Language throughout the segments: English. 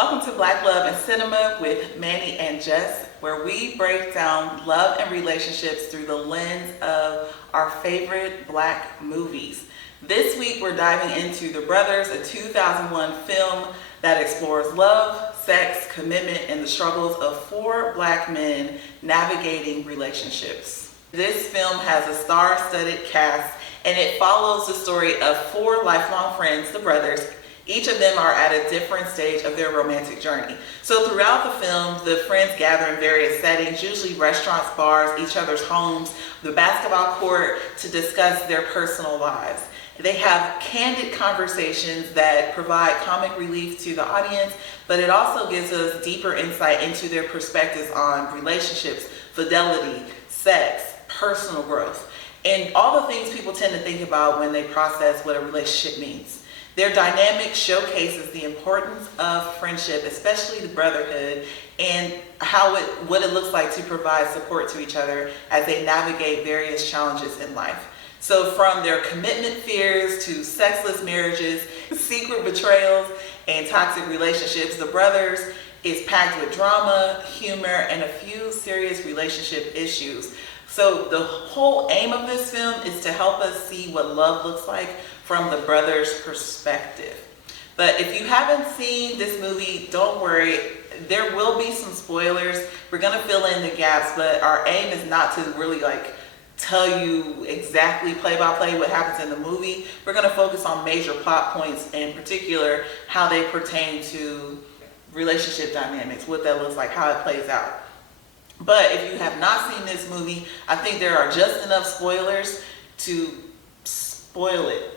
Welcome to Black Love and Cinema with Manny and Jess, where we break down love and relationships through the lens of our favorite Black movies. This week we're diving into The Brothers, a 2001 film that explores love, sex, commitment, and the struggles of four Black men navigating relationships. This film has a star-studded cast, and it follows the story of four lifelong friends, the brothers. Each of them are at a different stage of their romantic journey. So throughout the film, the friends gather in various settings, usually restaurants, bars, each other's homes, the basketball court, to discuss their personal lives. They have candid conversations that provide comic relief to the audience, but it also gives us deeper insight into their perspectives on relationships, fidelity, sex, personal growth, and all the things people tend to think about when they process what a relationship means. Their dynamic showcases the importance of friendship, especially the brotherhood, and what it looks like to provide support to each other as they navigate various challenges in life. So from their commitment fears to sexless marriages, secret betrayals, and toxic relationships, The Brothers is packed with drama, humor, and a few serious relationship issues. So the whole aim of this film is to help us see what love looks like from the brothers' perspective. But if you haven't seen this movie, don't worry. There will be some spoilers. We're gonna fill in the gaps, but our aim is not to really tell you exactly play by play what happens in the movie. We're gonna focus on major plot points, in particular how they pertain to relationship dynamics, what that looks like, how it plays out. But if you have not seen this movie, I think there are just enough spoilers to spoil it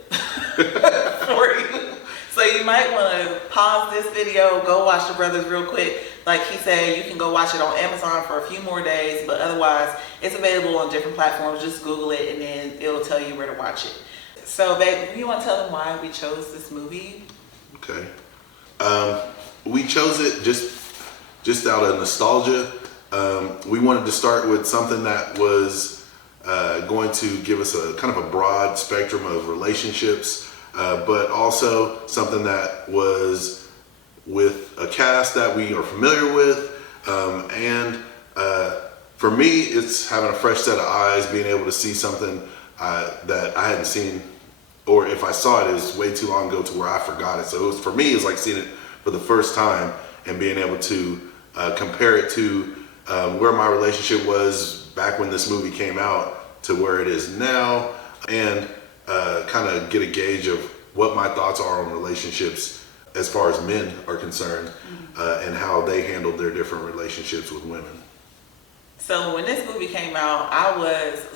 for you. So you might want to pause this video, go watch The Brothers real quick. Like he said, you can go watch it on Amazon for a few more days, but otherwise it's available on different platforms. Just Google it and then it'll tell you where to watch it. So babe, you want to tell them why we chose this movie? Okay. We chose it just out of nostalgia. We wanted to start with something that was going to give us a kind of a broad spectrum of relationships, but also something that was with a cast that we are familiar with. And for me, it's having a fresh set of eyes, being able to see something that I hadn't seen, or if I saw it was way too long ago to where I forgot it. So for me, it's like seeing it for the first time and being able to compare it to where my relationship was back when this movie came out to where it is now, and kind of get a gauge of what my thoughts are on relationships as far as men are concerned, and how they handled their different relationships with women. So when this movie came out,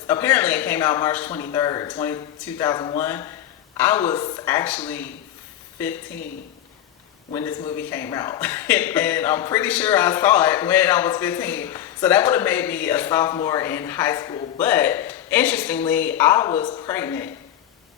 apparently it came out March 23rd, 2001. I was actually 15 when this movie came out. And I'm pretty sure I saw it when I was 15. So that would have made me a sophomore in high school. But interestingly, I was pregnant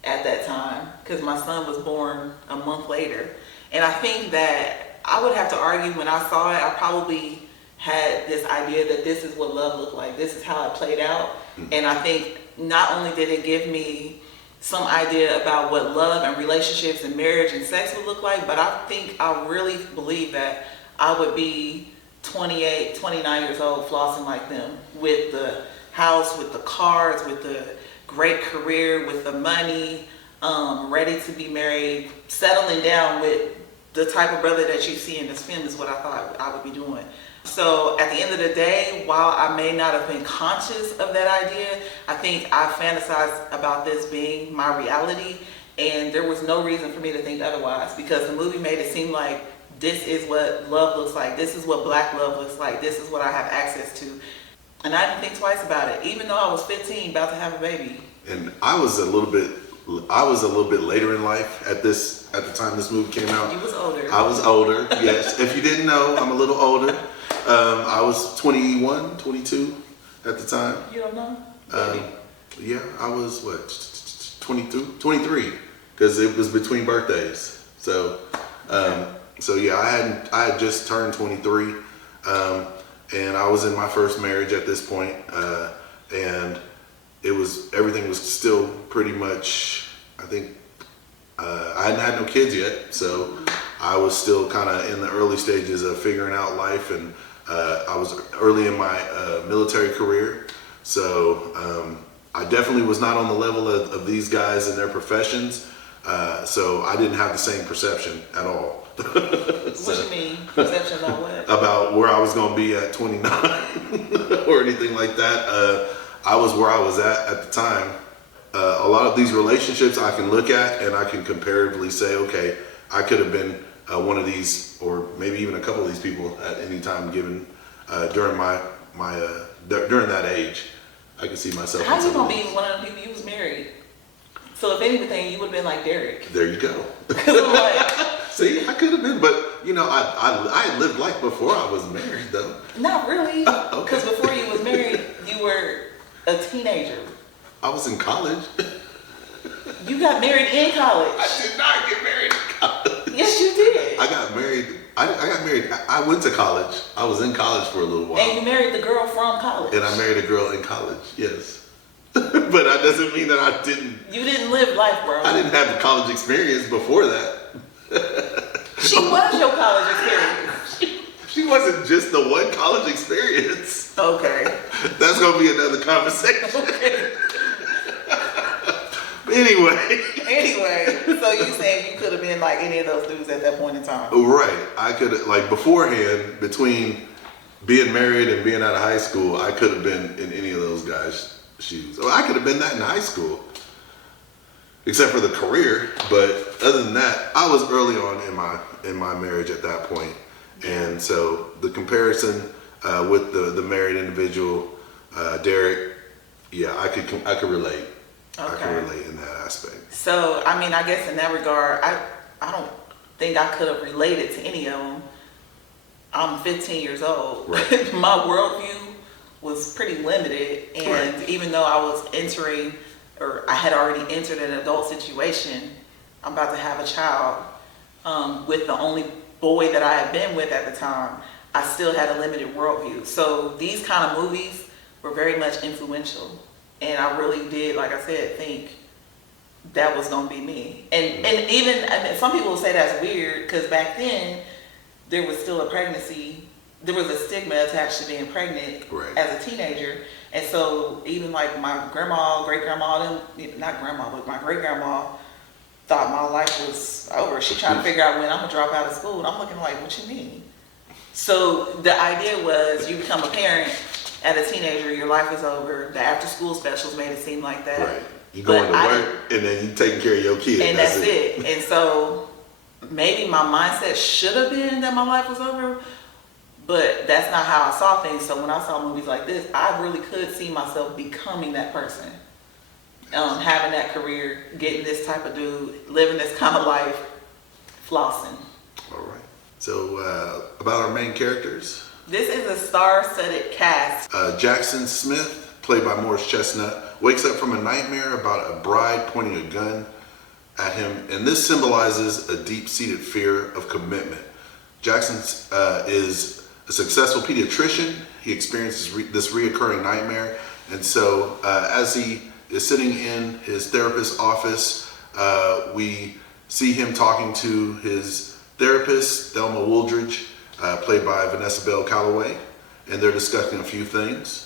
at that time because my son was born a month later. And I think that I would have to argue when I saw it, I probably had this idea that this is what love looked like. This is how it played out. And I think not only did it give me some idea about what love and relationships and marriage and sex would look like, but I think I really believe that I would be 28, 29 years old flossing like them, with the house, with the cars, with the great career, with the money, ready to be married, settling down with the type of brother that you see in this film is what I thought I would be doing. So at the end of the day, while I may not have been conscious of that idea, I think I fantasized about this being my reality, and there was no reason for me to think otherwise, because the movie made it seem like this is what love looks like, this is what Black love looks like, this is what I have access to. And I didn't think twice about it, even though I was 15 about to have a baby. And I was a little bit later in life at the time this movie came out. You was older. I was older, yes. If you didn't know, I'm a little older. I was 21, 22 at the time. You don't know? Yeah, I was 23, because it was between birthdays. So, so yeah, I had just turned 23, and I was in my first marriage at this point, and everything was still pretty much, I think, I hadn't had no kids yet, so I was still kind of in the early stages of figuring out life, and I was early in my military career. So I definitely was not on the level of these guys in their professions. So I didn't have the same perception at all. What you mean? Perception about what? About where I was going to be at 29 or anything like that. I was where I was at the time. A lot of these relationships I can look at and I can comparatively say, okay, I could have been one of these, or maybe even a couple of these people at any time given during during that age. I can see myself. How you gonna be one of the people you was married? So if anything, you would have been like Derek. There you go. Like, see, I could have been, but I had lived life before I was married, though. not really, Okay. because before you was married, you were a teenager. I was in college. You got married in college. I did not get married in college. Yes, you did. I got married. I got married. I went to college. I was in college for a little while. And you married the girl from college. And I married a girl in college, yes. But that doesn't mean that I didn't. You didn't live life, bro. I didn't have the college experience before that. She was your college experience. She wasn't just the one college experience. Okay. That's going to be another conversation. Okay. Anyway, so you saying you could have been like any of those dudes at that point in time? right. I could have, like, beforehand, between being married and being out of high school, I could have been in any of those guys' shoes. Or I could have been that in high school, except for the career. But other than that, I was early on in my marriage at that point. And so the comparison with the married individual, Derek, yeah, I could relate. Okay. I can relate in that aspect. So, I mean, I guess in that regard, I don't think I could have related to any of them. I'm 15 years old. Right. My worldview was pretty limited. And Right. even though I was I had already entered an adult situation, I'm about to have a child with the only boy that I had been with at the time, I still had a limited worldview. So these kind of movies were very much influential. And I really did, like I said, think that was going to be me. And even, I mean, some people will say that's weird because back then there was still a pregnancy. There was a stigma attached to being pregnant Right. as a teenager. And so even like my grandma, great-grandma, not grandma, but my great-grandma thought my life was over. She tried to figure out when I'm going to drop out of school. And I'm looking like, what you mean? So the idea was you become a parent as a teenager, your life is over. The after school specials made it seem like that. Right. You going to work and then you taking care of your kid. And that's it. And so maybe my mindset should have been that my life was over, but that's not how I saw things. So when I saw movies like this, I really could see myself becoming that person. Having that career, getting this type of dude, living this kind of life, flossing. All right. So about our main characters. This is a star-studded cast. Jackson Smith, played by Morris Chestnut, wakes up from a nightmare about a bride pointing a gun at him, and this symbolizes a deep-seated fear of commitment. Jackson is a successful pediatrician. He experiences this reoccurring nightmare, and so as he is sitting in his therapist's office, we see him talking to his therapist, Thelma Wooldridge, played by Vanessa Bell Calloway, and they're discussing a few things.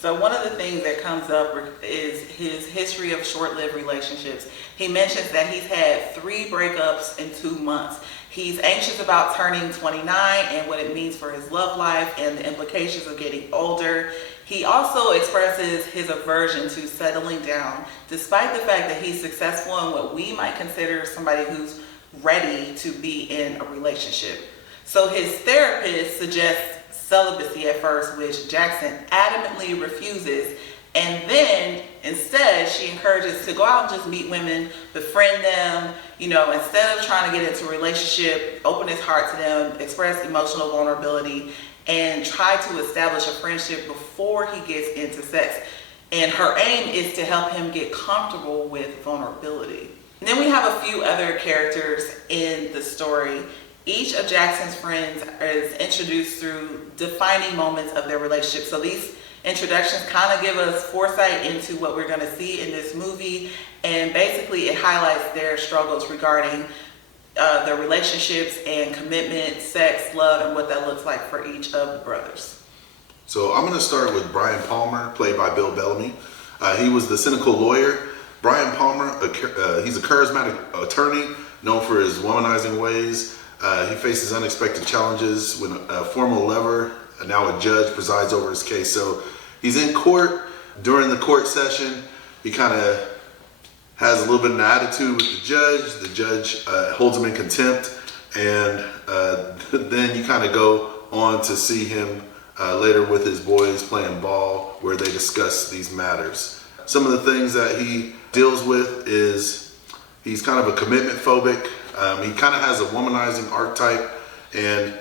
So one of the things that comes up is his history of short-lived relationships. He mentions that he's had 3 breakups in 2 months. He's anxious about turning 29 and what it means for his love life and the implications of getting older. He also expresses his aversion to settling down, despite the fact that he's successful in what we might consider somebody who's ready to be in a relationship. So his therapist suggests celibacy at first, which Jackson adamantly refuses. And then instead, she encourages to go out and just meet women, befriend them, instead of trying to get into a relationship, open his heart to them, express emotional vulnerability, and try to establish a friendship before he gets into sex. And her aim is to help him get comfortable with vulnerability. And then we have a few other characters in the story. Each of Jackson's friends is introduced through defining moments of their relationship. So these introductions kind of give us foresight into what we're going to see in this movie, and basically it highlights their struggles regarding their relationships and commitment, sex, love, and what that looks like for each of the brothers. So I'm going to start with Brian Palmer, played by Bill Bellamy. He was the cynical lawyer. Brian Palmer, he's a charismatic attorney known for his womanizing ways. He faces unexpected challenges when a former lover, now a judge, presides over his case. So he's in court. During the court session, he kind of has a little bit of an attitude with the judge. The judge holds him in contempt, and then you kind of go on to see him later with his boys playing ball, where they discuss these matters. Some of the things that he deals with is he's kind of a commitment phobic. He kind of has a womanizing archetype, and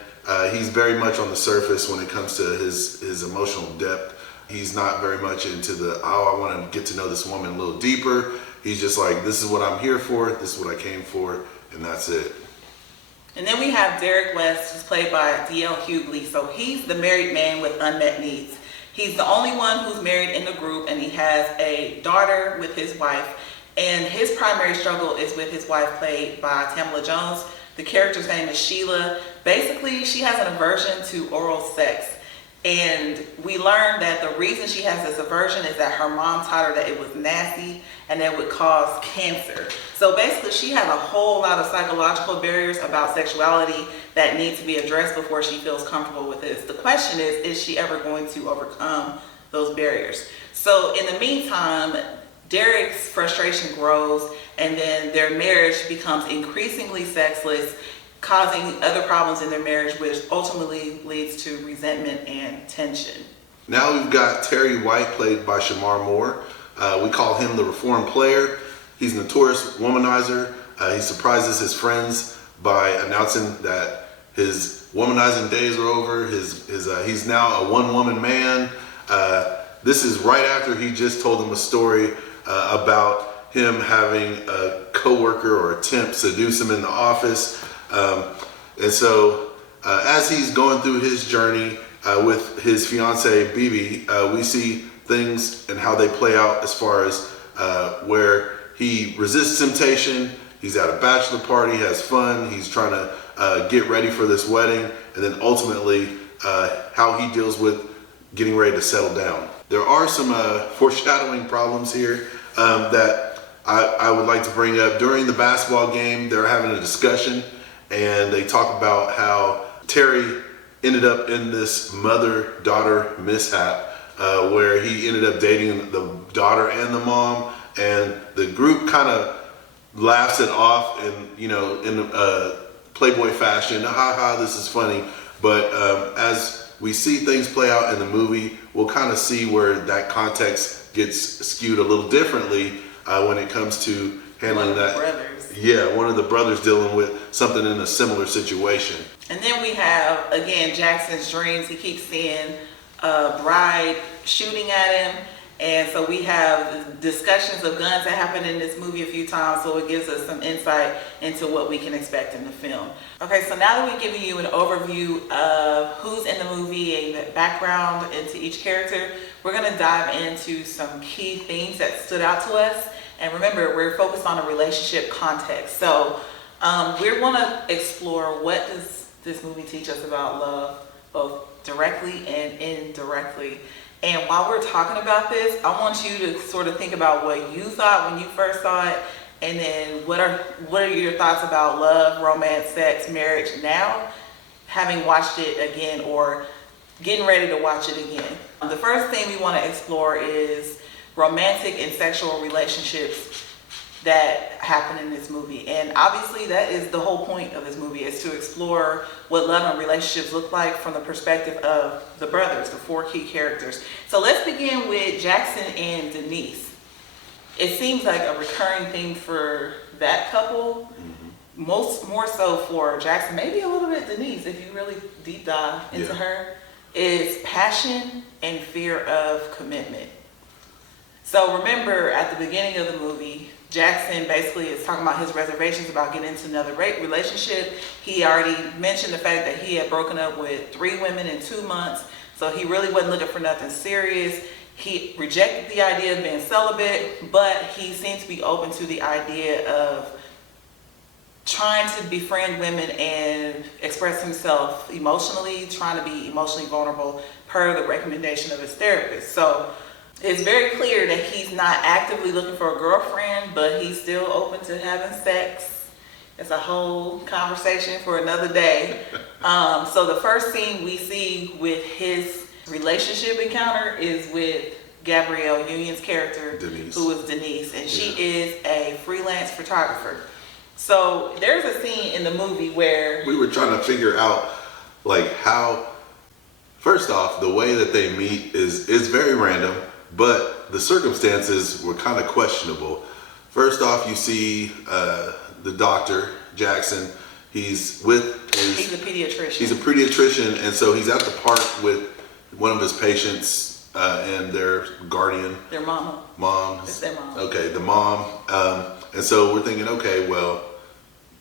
he's very much on the surface when it comes to his emotional depth. He's not very much into I want to get to know this woman a little deeper. He's just like, this is what I'm here for, this is what I came for, and that's it. And then we have Derek West, who's played by D.L. Hughley. So he's the married man with unmet needs. He's the only one who's married in the group, and he has a daughter with his wife. And his primary struggle is with his wife, played by Tamala Jones. The character's name is Sheila. Basically, she has an aversion to oral sex. And we learned that the reason she has this aversion is that her mom taught her that it was nasty and that it would cause cancer. So basically, she has a whole lot of psychological barriers about sexuality that need to be addressed before she feels comfortable with this. The question is she ever going to overcome those barriers? So in the meantime, Derek's frustration grows, and then their marriage becomes increasingly sexless, causing other problems in their marriage, which ultimately leads to resentment and tension. Now we've got Terry White, played by Shamar Moore. We call him the reformed player. He's a notorious womanizer. He surprises his friends by announcing that his womanizing days are over. He's now a one-woman man. This is right after he just told them a story about him having a coworker or a temp seduce him in the office. And so as he's going through his journey with his fiancee BeBe, we see things and how they play out as far as where he resists temptation. He's at a bachelor party, has fun, he's trying to get ready for this wedding, and then ultimately how he deals with getting ready to settle down. There are some foreshadowing problems here that I would like to bring up. During the basketball game, they're having a discussion, and they talk about how Terry ended up in this mother-daughter mishap where he ended up dating the daughter and the mom, and the group kind of laughs it off in a Playboy fashion. Ha ha, this is funny. But as we see things play out in the movie, we'll kind of see where that context gets skewed a little differently when it comes to handling that. Brothers. Yeah, one of the brothers dealing with something in a similar situation. And then we have, again, Jackson's dreams. He keeps seeing a bride shooting at him. And so we have discussions of guns that happen in this movie a few times, so it gives us some insight into what we can expect in the film. Okay, so now that we've given you an overview of who's in the movie and the background into each character, we're going to dive into some key themes that stood out to us. And remember, we're focused on a relationship context. So we want to explore, what does this movie teach us about love, both directly and indirectly. And while we're talking about this, I want you to sort of think about what you thought when you first saw it, and then what are your thoughts about love, romance, sex, marriage now, having watched it again or getting ready to watch it again. The first thing we want to explore is romantic and sexual relationships that happen in this movie. And obviously that is the whole point of this movie, is to explore what love and relationships look like from the perspective of the brothers, the four key characters. So let's begin with Jackson and Denise. It seems like a recurring theme for that couple, more so for Jackson, maybe a little bit Denise, if you really deep dive into her, is passion and fear of commitment. So remember, at the beginning of the movie, Jackson basically is talking about his reservations about getting into another relationship. He already mentioned the fact that he had broken up with 3 women in 2 months, so he really wasn't looking for nothing serious. He rejected the idea of being celibate, but he seemed to be open to the idea of trying to befriend women and express himself emotionally, trying to be emotionally vulnerable per the recommendation of his therapist. So it's very clear that he's not actively looking for a girlfriend, but he's still open to having sex. It's a whole conversation for another day. So the first scene we see with his relationship encounter is with Gabrielle Union's character, Denise. who is Denise, and she is a freelance photographer. So there's a scene in the movie where we were trying to figure out like how, first off, the way that they meet is very random, but the circumstances were kind of questionable. First off, you see the doctor, Jackson. He's with his... He's a pediatrician. He's a pediatrician, and so he's at the park with one of his patients and their guardian. Their mama. Mom. It's their mom. Okay, the mom. And so we're thinking, okay, well,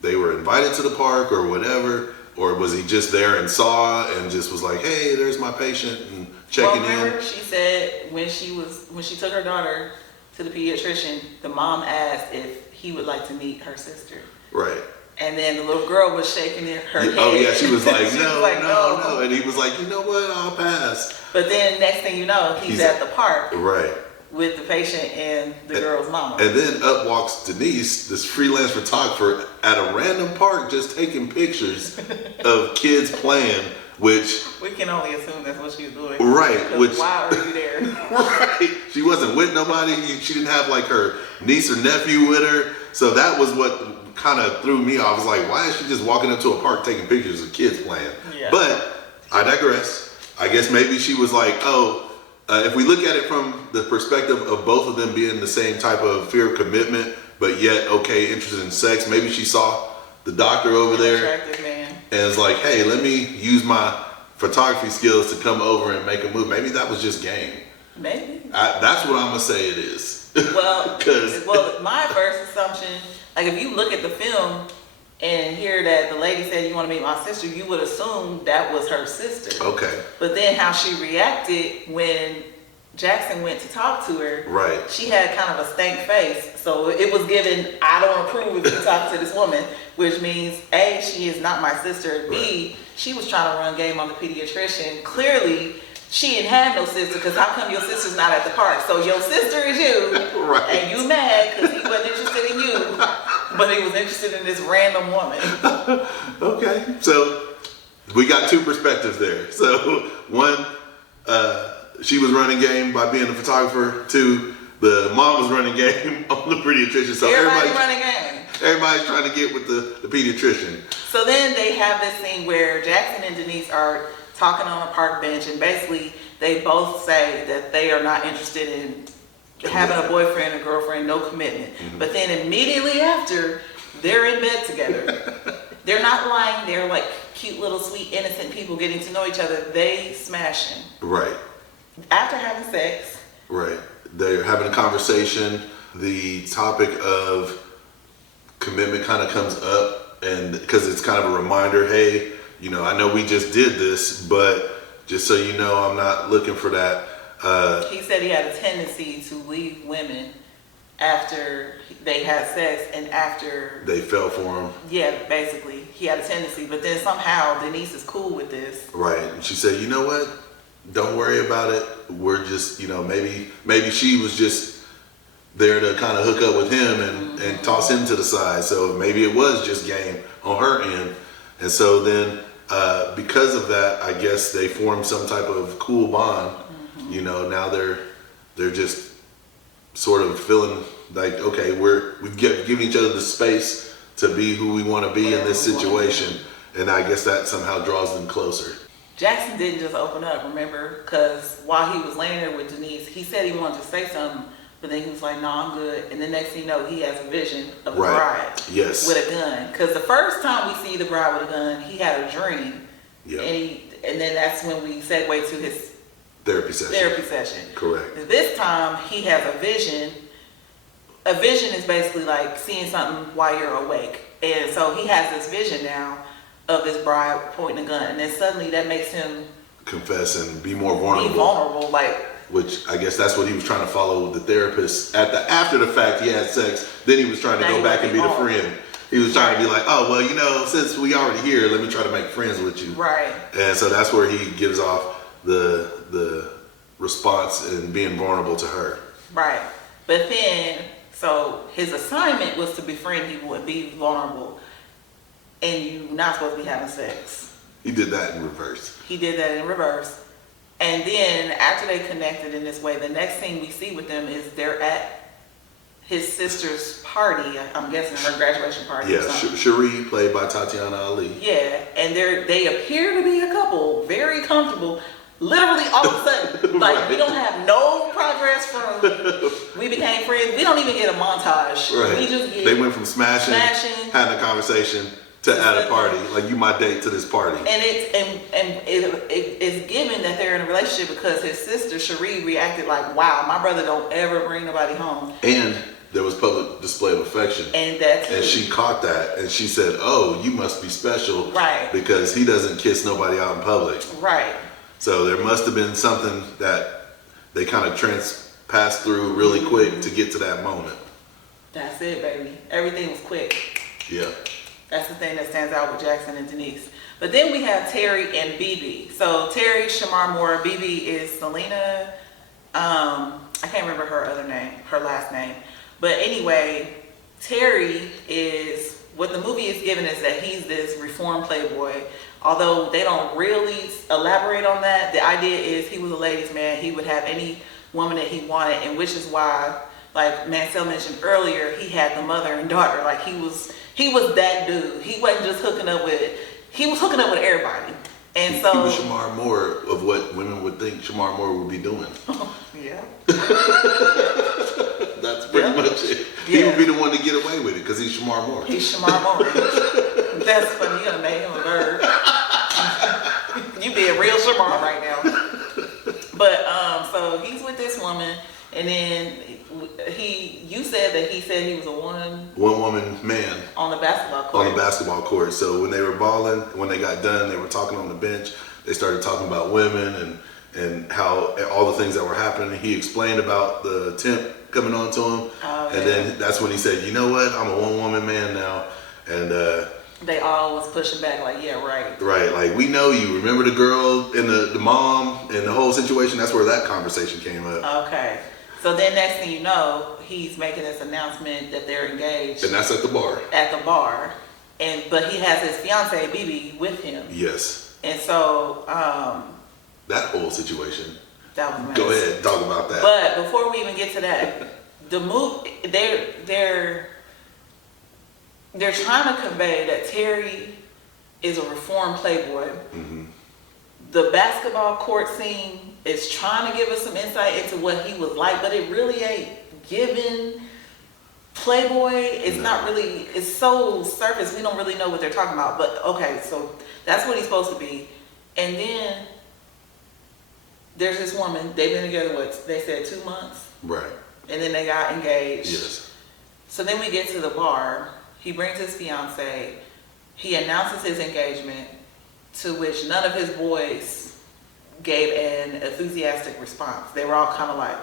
they were invited to the park or whatever, or was he just there and saw and just was like, hey, there's my patient and checking in? She said when she took her daughter to the pediatrician, the mom asked if he would like to meet her sister. Right. And then the little girl was shaking her head. Oh yeah, she was like, She no, was like, no. And he was like, you know what, I'll pass. But then next thing you know, he's at the park. Right. With the patient and the girl's mama. And then up walks Denise, this freelance photographer, at a random park just taking pictures of kids playing, which... We can only assume that's what she was doing. Right. Which, why are you there? Right. She wasn't with nobody. She didn't have like her niece or nephew with her. So that was what kind of threw me off. I was like, why is she just walking up to a park taking pictures of kids playing? Yeah. But I digress. I guess maybe she was like, oh... if we look at it from the perspective of both of them being the same type of fear of commitment, but yet, okay, interested in sex, maybe she saw the doctor over there Attractive man. and was like, hey, let me use my photography skills to come over and make a move. Maybe that was just game. Maybe. That's what I'm going to say it is. Well, my first assumption, like if you look at the film and hear that the lady said, you want to meet my sister, you would assume that was her sister. Okay. But then how she reacted when Jackson went to talk to her, right? She had kind of a stank face. So it was given, I don't approve if you talk to this woman, which means A, she is not my sister. B, she was trying to run game on the pediatrician. Clearly, she didn't have no sister, because how come your sister's not at the park? So your sister is you, right? And you mad because he wasn't interested in you, but he was interested in this random woman. Okay, so we got two perspectives there. So one, she was running game by being a photographer. Two, the mom was running game on the pediatrician. So everybody's running game. Everybody's trying to get with the pediatrician. So then they have this thing where Jackson and Denise are talking on a park bench, and basically they both say that they are not interested in having a boyfriend or girlfriend, no commitment. Mm-hmm. But then immediately after, they're in bed together. They're not lying. They're like cute little sweet innocent people getting to know each other. They smashing. Right. After having sex. Right. They're having a conversation. The topic of commitment kind of comes up, and because it's kind of a reminder, hey, you know, I know we just did this, but just so you know, I'm not looking for that. He said he had a tendency to leave women after they had sex and after they fell for him. Yeah, basically. He had a tendency, but then somehow Denise is cool with this. Right. And she said, you know what? Don't worry about it. We're just, you know, maybe she was just there to kind of hook up with him and toss him to the side. So maybe it was just game on her end. And so then because of that, I guess they formed some type of cool bond. Mm-hmm. You know, now they're just sort of feeling like, okay, we've given each other the space to be who we want to be in this situation. And I guess that somehow draws them closer. Jackson didn't just open up, remember? Because while he was laying there with Denise, he said he wanted to say something, but then he was like, no, I'm good. And the next thing you know, he has a vision of the bride with a gun. Because the first time we see the bride with a gun, he had a dream. Yeah. And then that's when we segue to his therapy session. Correct. This time, he has a vision. A vision is basically like seeing something while you're awake. And so he has this vision now of this bride pointing a gun, and then suddenly that makes him confess and be more vulnerable. Which I guess that's what he was trying to follow with the therapist. After the fact he had sex, then he was trying to go back and be the friend. He was trying to be like, oh, well, you know, since we already here, let me try to make friends with you. Right. And so that's where he gives off the response and being vulnerable to her. Right. But then, so his assignment was to befriend people and be vulnerable. And you're not supposed to be having sex. He did that in reverse. He did that in reverse. And then after they connected in this way, the next thing we see with them is they're at his sister's party. I'm guessing her graduation party. Yeah, or something. Cherie, played by Tatiana Ali. Yeah, and they appear to be a couple, very comfortable. Literally all of a sudden, like Right. we don't have no progress from we became friends. We don't even get a montage. Right. We just get They went from smashing, having a conversation to at a party. Like, you my date to this party. And it's given that they're in a relationship because his sister Cherie reacted like, "Wow, my brother don't ever bring nobody home." And there was public display of affection. And that's And she caught that, and she said, "Oh, you must be special, Right. Because he doesn't kiss nobody out in public." right. So there must have been something that they kind of passed through really quick to get to that moment. That's it, baby. Everything was quick. Yeah. That's the thing that stands out with Jackson and Denise. But then we have Terry and BeBe. So Terry, Shamar Moore, BeBe is Selena. I can't remember her last name. But anyway, Terry is, what the movie is given is that he's this reformed playboy. Although they don't really elaborate on that, the idea is he was a ladies' man. He would have any woman that he wanted, and which is why, like Mansell mentioned earlier, he had the mother and daughter. Like he was that dude. He wasn't just he was hooking up with everybody. And so he was Shamar Moore of what women would think Shamar Moore would be doing. yeah. That's pretty much it. He would be the one to get away with it because he's Shamar Moore. He's Shamar Moore. That's funny. You done made him a bird. You being real Shamar right now. But so he's with this woman, and then you said that he said he was a one woman man on the basketball court. On the basketball court. So when they were balling, when they got done, they were talking on the bench. They started talking about women and how all the things that were happening. He explained about the temp coming on to him, and then that's when he said, "You know what? I'm a one woman man now," and they all was pushing back like, "Yeah, right." Right, like, we know you. Remember the girl and the mom and the whole situation? That's where that conversation came up. Okay. So then next thing you know, he's making this announcement that they're engaged. And that's at the bar. At the bar. But he has his fiancee, BeBe, with him. Yes. And so that whole situation. That was nice. Go ahead, talk about that. But before we even get to that, the movie they're trying to convey that Terry is a reformed playboy. Mm-hmm. The basketball court scene is trying to give us some insight into what he was like, but it really ain't giving playboy. It's not really, it's so surface, we don't really know what they're talking about. But okay, so that's what he's supposed to be. And then there's this woman, they've been together, they said 2 months? Right. And then they got engaged. Yes. So then we get to the bar. He brings his fiance. He announces his engagement, to which none of his boys gave an enthusiastic response. They were all kind of like,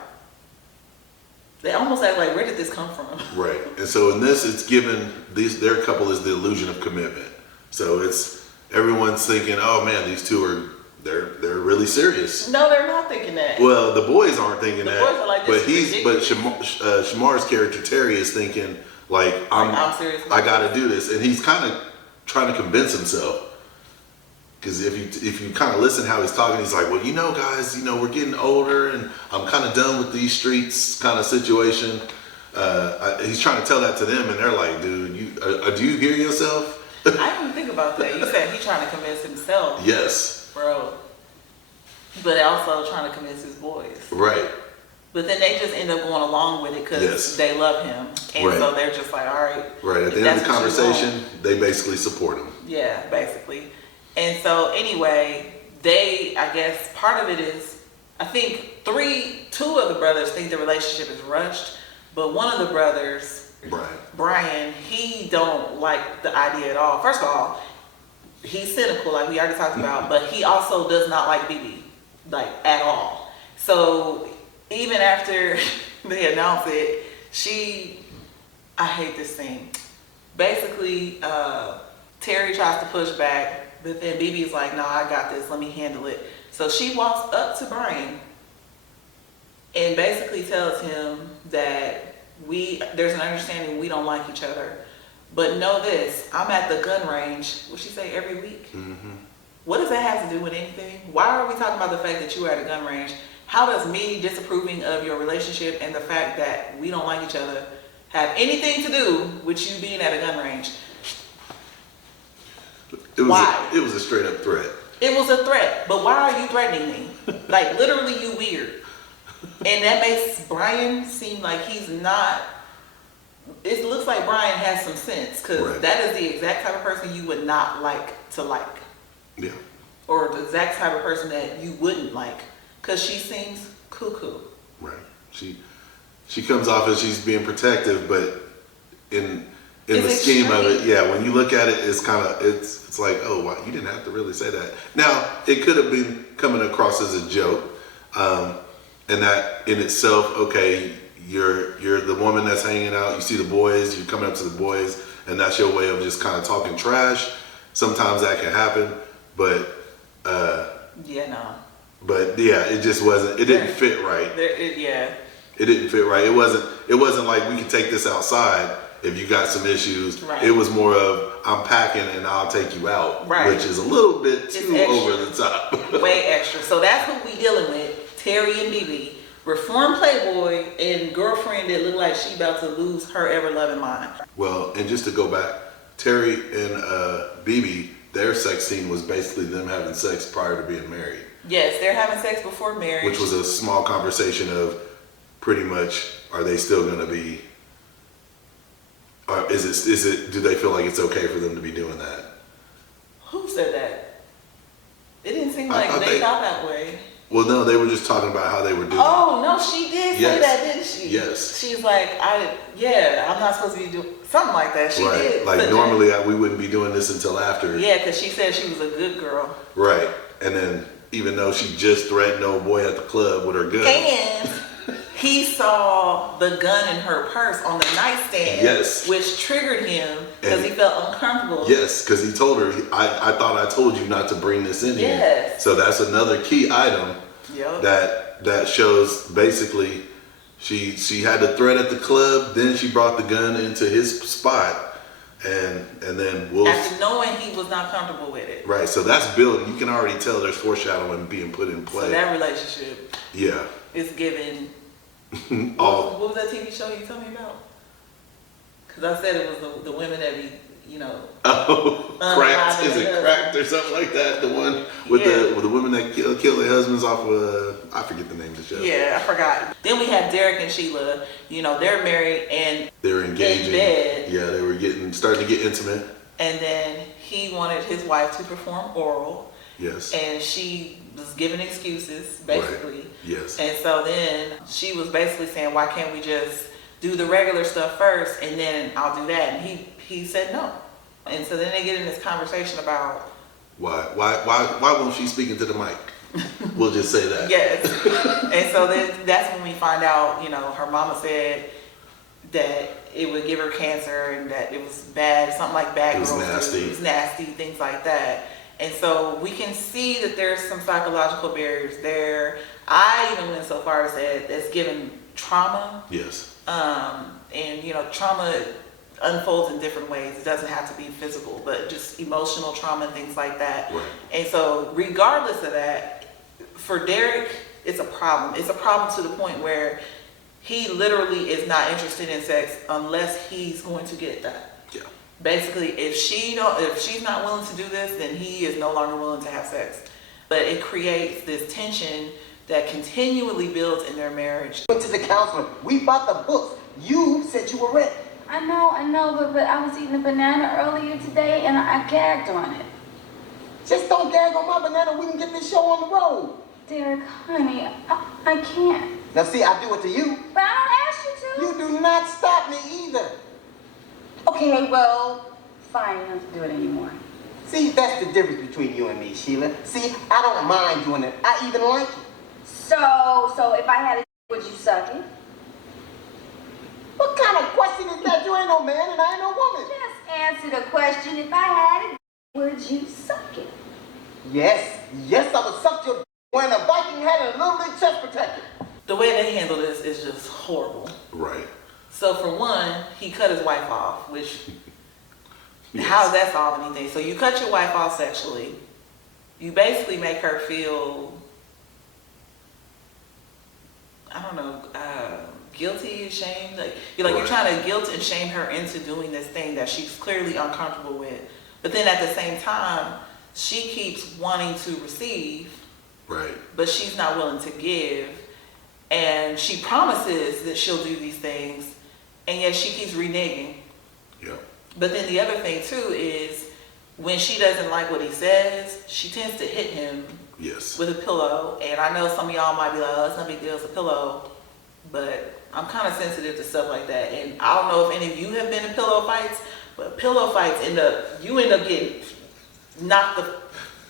they almost act like, where did this come from? Right. And so in this, it's given, their couple is the illusion of commitment. So it's, everyone's thinking, oh man, these two are, they're really serious. No, they're not thinking that. Well, the boys aren't thinking that. Boys are like, this but Shamar's character Terry is thinking like, I'm serious. I got to do this, and he's kind of trying to convince himself. Because if you kind of listen how he's talking, he's like, well, you know, guys, you know, we're getting older, and I'm kind of done with these streets kind of situation. He's trying to tell that to them, and they're like, dude, do you hear yourself? I didn't even think about that. You said he's trying to convince himself. Yes. Bro. But also trying to convince his boys. Right. But then they just end up going along with it because they love him. And so they're just like, all right. Right. At the end of the conversation, they basically support him. Yeah, basically. And so anyway, I guess part of it is, I think two of the brothers think the relationship is rushed, but one of the brothers, Brian, he don't like the idea at all. First of all, he's cynical, like we already talked about, but he also does not like BeBe, like at all. So even after they announce it, I hate this scene. basically, Terry tries to push back, but then BeBe's like, no, I got this, let me handle it. So she walks up to Brian and basically tells him that there's an understanding we don't like each other. But know this, I'm at the gun range, what'd she say, every week? Mm-hmm. What does that have to do with anything? Why are we talking about the fact that you were at a gun range? How does me disapproving of your relationship and the fact that we don't like each other have anything to do with you being at a gun range? Why? It was a straight up threat. It was a threat, but why are you threatening me? Like, literally, you weird. And that makes Brian seem like he's not. It looks like Brian has some sense, because Right. that is the exact type of person you would not like to like. Yeah. Or the exact type of person that you wouldn't like, because she seems cuckoo. Right. She comes off as she's being protective, but in the scheme of it, yeah, when you look at it, it's kind of it's like, oh, wow, you didn't have to really say that. Now, it could have been coming across as a joke, and that in itself, okay, you're the woman that's hanging out. You see the boys, you're coming up to the boys, and that's your way of just kind of talking trash. Sometimes that can happen, but Yeah, no. but yeah, it just wasn't. It didn't fit right. Yeah. It didn't fit right. It wasn't like we can take this outside if you got some issues. Right. It was more of I'm packing and I'll take you out, Right. which is a little bit too extra. over the top. Way extra. So that's who we dealing with. Terry and BeBe, reformed playboy and girlfriend that look like she about to lose her ever loving mind. Well, and just to go back, Terry and BeBe, their sex scene was basically them having sex prior to being married. Yes, they're having sex before marriage. Which was a small conversation of pretty much, are they still going to be, or is it, do they feel like it's okay for them to be doing that? Who said that? It didn't seem I like thought they thought that way. Well, no, they were just talking about how they were doing it. Oh, no, she did say Yes. that, didn't she? Yes. She's like, I'm not supposed to be doing something like that. She Right. did. Like say normally we wouldn't be doing this until after. that. Yeah, because she said she was a good girl. Right. And then even though she just threatened old boy at the club with her gun. And he saw the gun in her purse on the nightstand. Yes. Which triggered him because And- he felt uncomfortable. Yes, because he told her, I thought I told you not to bring this in here. Yes. So that's another key item Yep. that shows basically she had the threat at the club, then she brought the gun into his spot, and then After knowing he was not comfortable with it. right. So that's building. You can already tell there's foreshadowing being put in play. So that relationship Yeah. is given. All What was that TV show you told me about? Because I said it was the women that be, cracked. Is it cracked or something like that? The one with the women that kill their husbands off of I forget the name of the show. Yeah, I forgot. Then we have Derek and Sheila. They're married and They're engaging. in bed. Yeah, they were starting to get intimate. And then he wanted his wife to perform oral. Yes. And she was giving excuses, basically. Right. Yes. And so then she was basically saying, why can't we just do the regular stuff first and then I'll do that? And he said no. And so then they get in this conversation about Why won't she speak into the mic? We'll just say that. yes. And so then that's when we find out, her mama said that it would give her cancer and that it was bad, something like bad. It was nasty. It was nasty, things like that. And so we can see that there's some psychological barriers there. I even went so far as say it's given trauma. Yes. And trauma unfolds in different ways. It doesn't have to be physical, but just emotional trauma and things like that. Right. And so regardless of that, for Derek, it's a problem. It's a problem to the point where he literally is not interested in sex unless he's going to get that. Yeah. Basically, if she's not willing to do this, then he is no longer willing to have sex. But it creates this tension that continually builds in their marriage. Went to the counselor. We bought the books. You said you were ready. I know, but I was eating a banana earlier today and I gagged on it. Just don't gag on my banana. We can get this show on the road. Derek, honey, I can't. Now see, I do it to you. But I don't ask you to. You do not stop me either. Okay, well, fine, you don't have to do it anymore. See, that's the difference between you and me, Sheila. See, I don't mind doing it. I even like it. So if I had a would you suck it? What kind of question is that? You ain't no man and I ain't no woman. Just answer the question. If I had it, would you suck it? Yes, I would suck your when a Viking had a little league chest protector. The way they handle this is just horrible. Right. So for one, he cut his wife off, which, Yes. how does that solve anything? So you cut your wife off sexually. You basically make her feel, I don't know, guilty, ashamed. You're trying to guilt and shame her into doing this thing that she's clearly uncomfortable with. But then at the same time, she keeps wanting to receive, Right. but she's not willing to give. And she promises that she'll do these things, and yet she keeps reneging. Yeah. But then the other thing too is when she doesn't like what he says, she tends to hit him Yes. with a pillow. And I know some of y'all might be like, oh, it's no big deal, it's a pillow. But I'm kind of sensitive to stuff like that. And I don't know if any of you have been in pillow fights, but pillow fights you end up getting knocked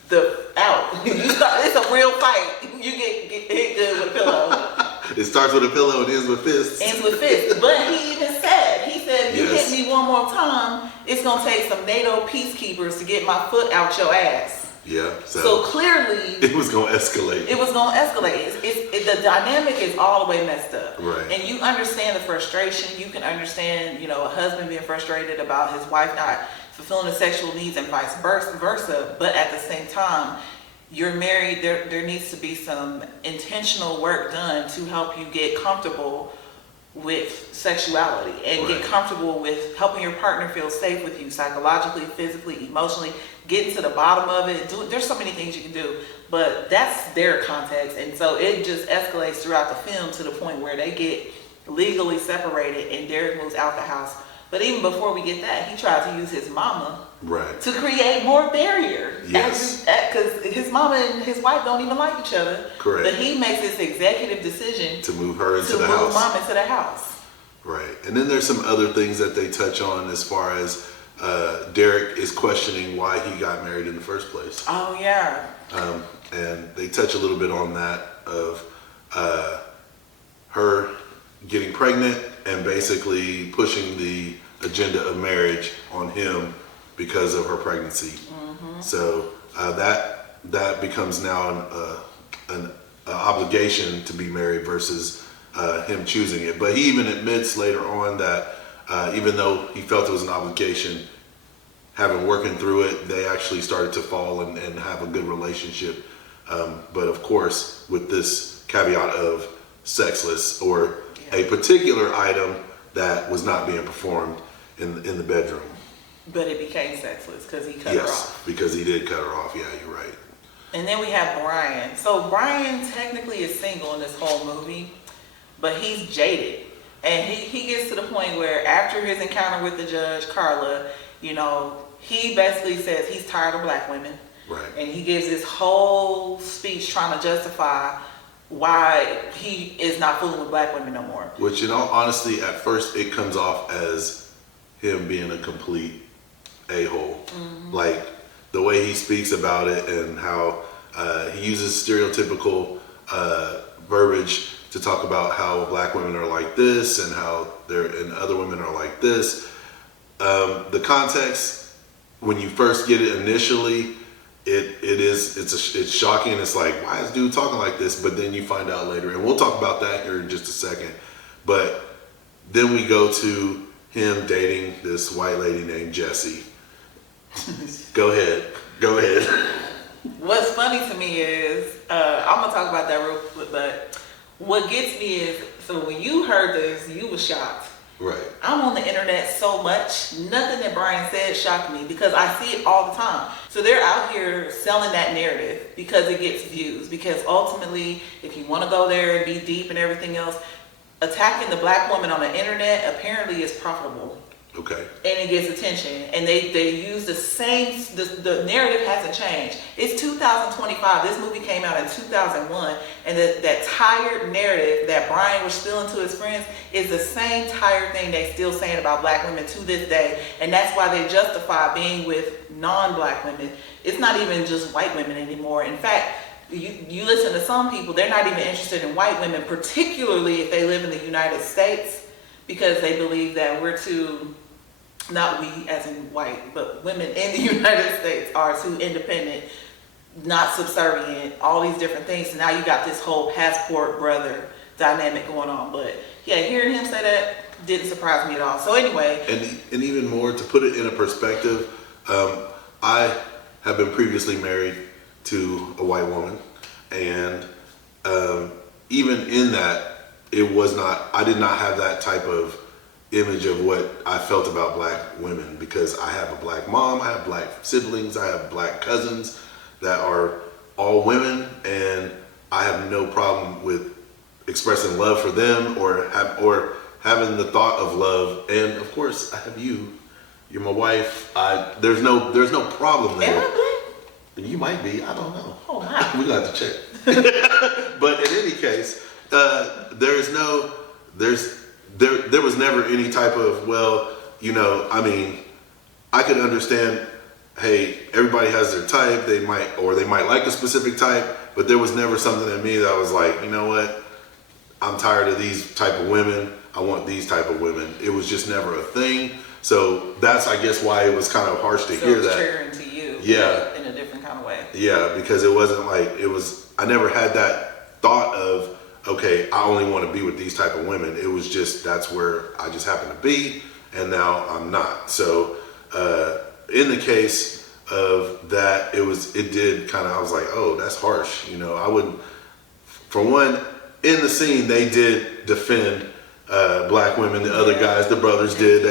the out. It's a real fight. You get hit good with a pillow. It starts with a pillow and ends with fists. Ends with fists. But he even said, if you Yes. hit me one more time, it's going to take some NATO peacekeepers to get my foot out your ass. Yeah. So clearly, it was going to escalate. it was going to escalate. The dynamic is all the way messed up. Right. And you understand the frustration. You can understand, a husband being frustrated about his wife not fulfilling his sexual needs and vice versa. But at the same time, you're married. There needs to be some intentional work done to help you get comfortable with sexuality and Right. get comfortable with helping your partner feel safe with you psychologically, physically, emotionally, getting to the bottom of it. There's so many things you can do, but that's their context. And so it just escalates throughout the film to the point where they get legally separated and Derek moves out the house. But even before we get that, he tried to use his mama Right. to create more barrier. Yes. Because his mama and his wife don't even like each other. Correct. But he makes this executive decision To move her into to the move house. mom into the house. Right. And then there's some other things that they touch on as far as Derek is questioning why he got married in the first place. Oh yeah. And they touch a little bit on that of her getting pregnant and basically pushing the agenda of marriage on him because of her pregnancy. So that becomes now an obligation to be married versus him choosing it. But he even admits later on that even though he felt it was an obligation, working through it, they actually started to fall and have a good relationship. But of course, with this caveat of sexless or a particular item that was not being performed in the bedroom. But it became sexless because he cut her Yes, off. because he did cut her off. Yeah, you're right. And then we have Brian. So Brian technically is single in this whole movie, but he's jaded. And he gets to the point where after his encounter with the judge, Carla, he basically says he's tired of black women. Right. And he gives this whole speech trying to justify why he is not fooling with black women no more. Which, in all honesty, at first it comes off as him being a complete a-hole. Like the way he speaks about it and how he uses stereotypical verbiage to talk about how black women are like this and how and other women are like this. The context, when you first get it initially, it's shocking. It's like, why is dude talking like this? But then you find out later, and we'll talk about that here in just a second. But then we go to him dating this white lady named Jessie. Go ahead. What's funny to me is, I'm gonna talk about that real quick, but what gets me is, so when you heard this, you were shocked. Right. I'm on the internet so much, nothing that Brian said shocked me because I see it all the time. So they're out here selling that narrative because it gets views. Because ultimately, if you want to go there and be deep and everything else, attacking the black woman on the internet apparently is profitable. Okay. And it gets attention. And they use the same, the narrative hasn't changed. It's 2025. This movie came out in 2001. And that tired narrative that Brian was spilling to his friends is the same tired thing they still saying about black women to this day. And that's why they justify being with non-black women. It's not even just white women anymore. In fact, you listen to some people, they're not even interested in white women, particularly if they live in the United States, because they believe that we're too not we as in white, but women in the United States are too independent, not subservient, all these different things. So now you got this whole passport brother dynamic going on. But yeah, hearing him say that didn't surprise me at all. So anyway. And even more, to put it in a perspective, I have been previously married to a white woman, and even in that, I did not have that type of image of what I felt about black women, because I have a black mom, I have black siblings, I have black cousins that are all women, and I have no problem with expressing love for them or having the thought of love. And of course, I have you. You're my wife. There's no problem there. Am I black? You might be. I don't know. Oh wow. We're gonna have to check. But in any case, there was never any type of, well, you know, I mean, I could understand, hey, everybody has their type, they might like a specific type, but there was never something in me that was like, you know what, I'm tired of these type of women, I want these type of women. It was just never a thing. So that's, I guess, why it was kind of harsh to hear that. Triggering to you. Yeah. In a different kind of way. Yeah, because it wasn't like, I never had that thought of, okay, I only want to be with these type of women. It was just, that's where I just happen to be, and now I'm not. So in the case of that, it did kind of, I was like, oh, that's harsh. You know, I wouldn't, for one, in the scene, they did defend black women. The other guys, the brothers did.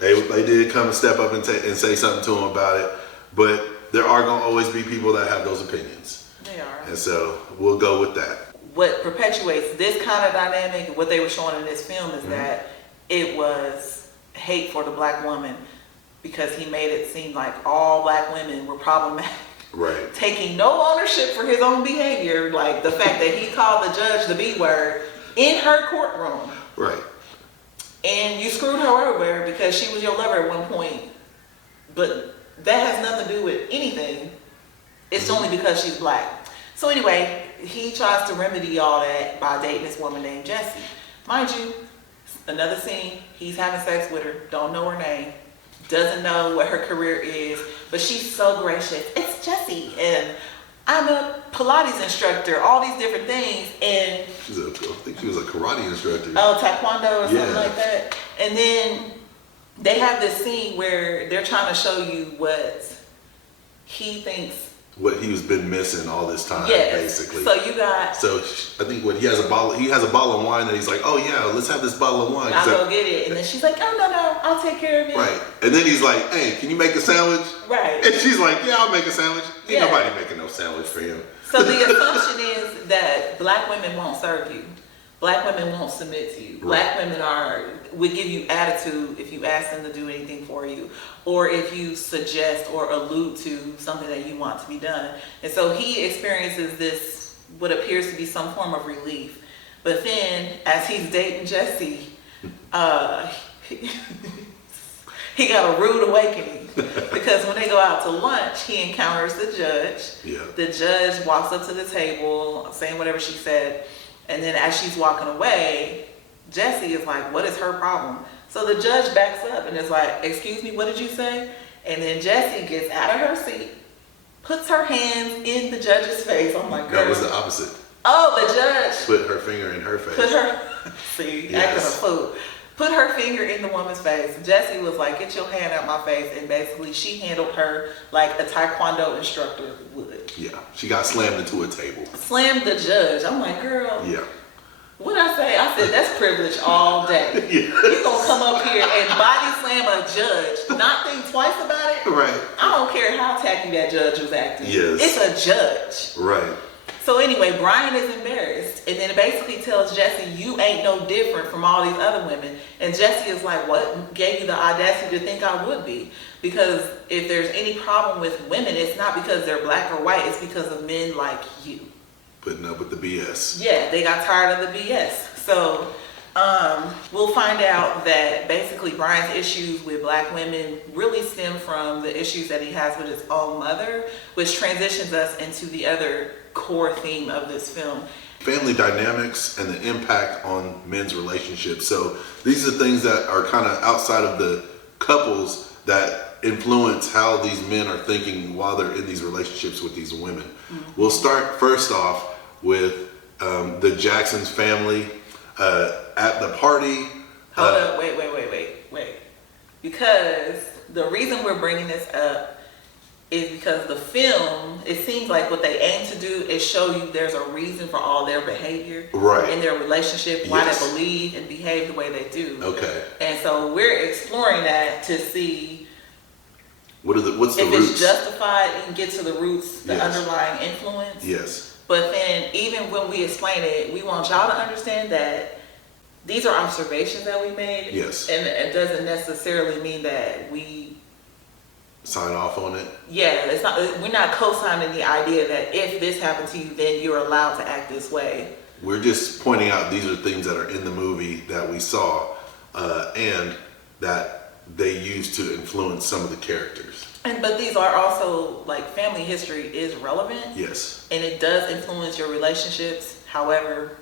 They did come and step up and say something to them about it. But there are going to always be people that have those opinions. They are. And so we'll go with that. What perpetuates this kind of dynamic, what they were showing in this film, is that it was hate for the black woman, because he made it seem like all black women were problematic. Right. Taking no ownership for his own behavior, like the fact that he called the judge the B word in her courtroom. Right. And you screwed her over because she was your lover at one point. But that has nothing to do with anything. It's only because she's black. So anyway, he tries to remedy all that by dating this woman named Jessie. Mind you, another scene, he's having sex with her, don't know her name, doesn't know what her career is, but she's so gracious. It's Jessie, and I'm a Pilates instructor, all these different things, and I think she was a karate instructor. oh, taekwondo or something Yeah. like that. And then they have this scene where they're trying to show you what he thinks. What he's been missing all this time, Yes. basically. So you got. So I think he has a bottle of wine, and he's like, oh yeah, let's have this bottle of wine. I'll go get it. And then she's like, oh, no, I'll take care of it. Right. And then he's like, hey, can you make a sandwich? Right. And she's like, yeah, I'll make a sandwich. Ain't Yeah. nobody making no sandwich for him. So the assumption is that black women won't serve you. Black women won't submit to you. Black women would give you attitude if you ask them to do anything for you, or if you suggest or allude to something that you want to be done. And so he experiences this, what appears to be some form of relief. But then, as he's dating Jessie, he got a rude awakening, because when they go out to lunch, he encounters the judge. Yeah. The judge walks up to the table, saying whatever she said, and then as she's walking away, Jessie is like, what is her problem? So the judge backs up and is like, excuse me, what did you say? And then Jessie gets out of her seat, puts her hands in the judge's face. I'm like, girl. That was the opposite. Oh, the judge. Put her finger in her face. See, Yes. acting a fool. Put her finger in the woman's face. Jessie was like, get your hand out my face. And basically she handled her like a taekwondo instructor would. Yeah. She got slammed into a table. Slammed the judge. I'm like, girl. Yeah. What'd I say? I said, that's privilege all day. Yeah. You gonna come up here and body slam a judge, not think twice about it? Right. I don't care how tacky that judge was acting. Yes. It's a judge. Right. So anyway, Brian is embarrassed, and then it basically tells Jessie, you ain't no different from all these other women. And Jessie is like, what gave you the audacity to think I would be? Because if there's any problem with women, it's not because they're black or white, it's because of men like you. Putting up with the BS. Yeah, they got tired of the BS. So we'll find out that basically Brian's issues with black women really stem from the issues that he has with his own mother, which transitions us into the other core theme of this film. Family dynamics and the impact on men's relationships. So these are things that are kind of outside of the couples that influence how these men are thinking while they're in these relationships with these women. We'll start first off with the Jackson's family at the party. Hold up, wait. Because the reason we're bringing this up is because the film, it seems like what they aim to do is show you there's a reason for all their behavior Right. in their relationship, why Yes. they believe and behave the way they do. Okay. And so we're exploring that to see What's the if roots? it's justified and get to the roots, the Yes. underlying influence. Yes. But then even when we explain it, we want y'all to understand that these are observations that we made. Yes. And it doesn't necessarily mean that we, Sign off on it. it's not, we're not co-signing the idea that if this happened to you, then you're allowed to act this way. We're just pointing out these are things that are in the movie that we saw and that they used to influence some of the characters. But these are also, like, family history is relevant. Yes. And it does influence your relationships. However,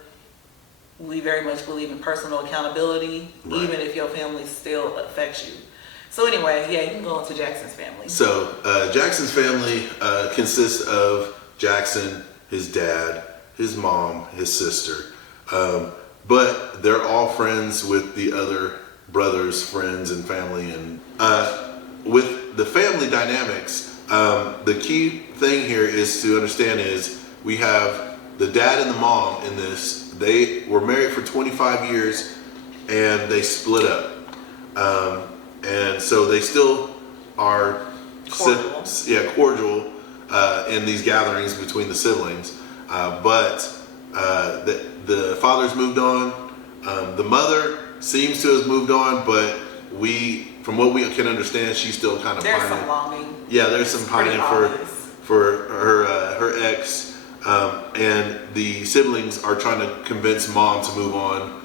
we very much believe in personal accountability, Right. even if your family still affects you. So anyway, yeah, you can go into Jackson's family. So Jackson's family consists of Jackson, his dad, his mom, his sister. But they're all friends with the other brothers, friends, and family. And with the family dynamics, the key thing here is to understand is we have the dad and the mom in this. They were married for 25 years and they split up. And so they still are cordial in these gatherings between the siblings. But the father's moved on. The mother seems to have moved on, but from what we can understand, she's still kind of There's pining. some longing. Yeah, there's some It's pretty pining obvious. for her ex, and the siblings are trying to convince mom to move on,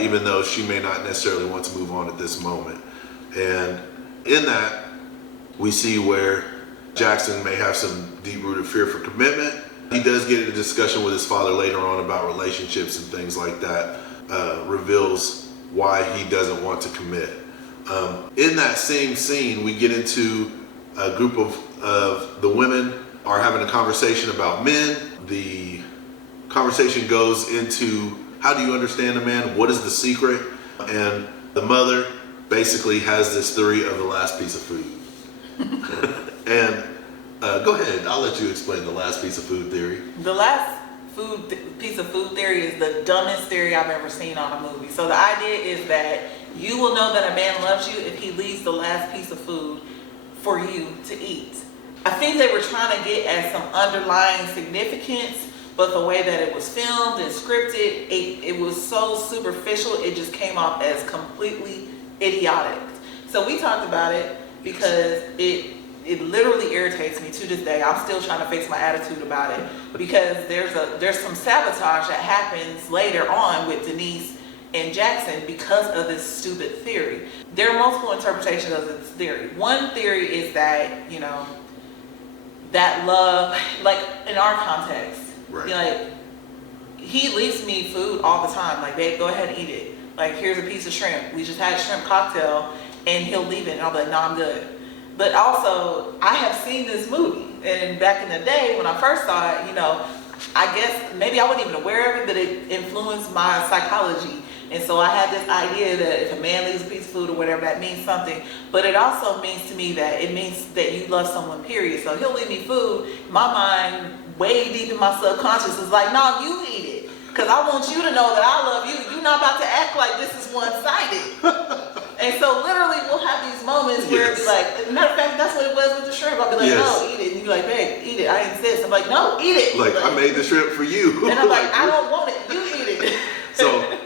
even though she may not necessarily want to move on at this moment. And in that, we see where Jackson may have some deep-rooted fear for commitment. He does get in a discussion with his father later on about relationships and things like that, reveals why he doesn't want to commit. In that same scene, we get into a group of the women are having a conversation about men. The conversation goes into how do you understand a man? What is the secret? And the mother basically has this theory of the last piece of food. And go ahead, I'll let you explain the last piece of food theory. The last piece of food theory is the dumbest theory I've ever seen on a movie. So the idea is that you will know that a man loves you if he leaves the last piece of food for you to eat. I think they were trying to get at some underlying significance, but the way that it was filmed and scripted, it was so superficial, it just came off as completely idiotic. So we talked about it because it literally irritates me to this day. I'm still trying to fix my attitude about it because there's some sabotage that happens later on with Denise and Jackson because of this stupid theory. There are multiple interpretations of this theory. One theory is that, that love, like in our context, Right. like he leaves me food all the time. Like, babe, go ahead and eat it. Like, here's a piece of shrimp. We just had a shrimp cocktail, and he'll leave it, and I'll be like, no, I'm good. But also, I have seen this movie, and back in the day when I first saw it, I guess maybe I wasn't even aware of it, but it influenced my psychology. And so I had this idea that if a man leaves a piece of food or whatever, that means something. But it also means to me that it means that you love someone, period. So he'll leave me food. My mind, way deep in my subconscious, is like, no, you eat it. Because I want you to know that I love you. You're not about to act like this is one-sided. And so literally we'll have these moments where it'll be like, matter of fact, that's what it was with the shrimp. I'll be like, no, eat it. And you'll be like, babe, eat it. I insist. I'm like, no, eat it. Like, I made the shrimp for you. And I'm like, I don't want it. You eat it. So,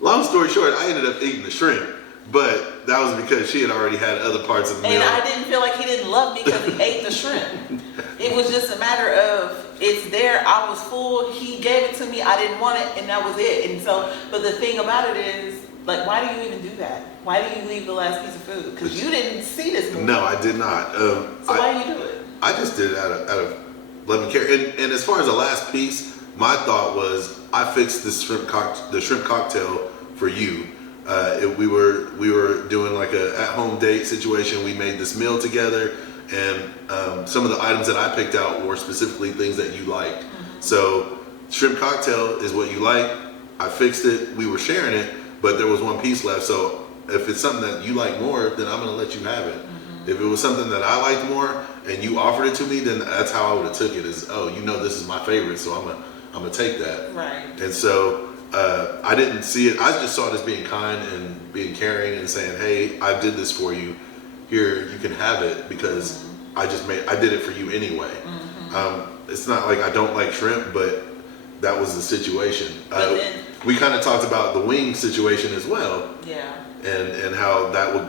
long story short, I ended up eating the shrimp, but that was because she had already had other parts of the meal. And I didn't feel like he didn't love me because he ate the shrimp. It was just a matter of, it's there, I was full, he gave it to me, I didn't want it, and that was it. And so, but the thing about it is, like, why do you even do that? Why do you leave the last piece of food? Because you didn't see this movie. No, I did not. So why do you do it? I just did it out of love and care. And as far as the last piece, my thought was, I fixed the shrimp cocktail for you. We were doing like a at-home date situation. We made this meal together, and some of the items that I picked out were specifically things that you liked. So shrimp cocktail is what you like. I fixed it. We were sharing it, but there was one piece left. So if it's something that you like more, then I'm gonna let you have it. If it was something that I liked more and you offered it to me, then that's how I would have took it. Is, oh, you know, this is my favorite, so I'm gonna take that. Right. And so I didn't see it. I just saw it as being kind and being caring and saying, hey, I did this for you. Here, you can have it because I did it for you anyway. It's not like I don't like shrimp, but that was the situation. We kind of talked about the wing situation as well. Yeah. And how that would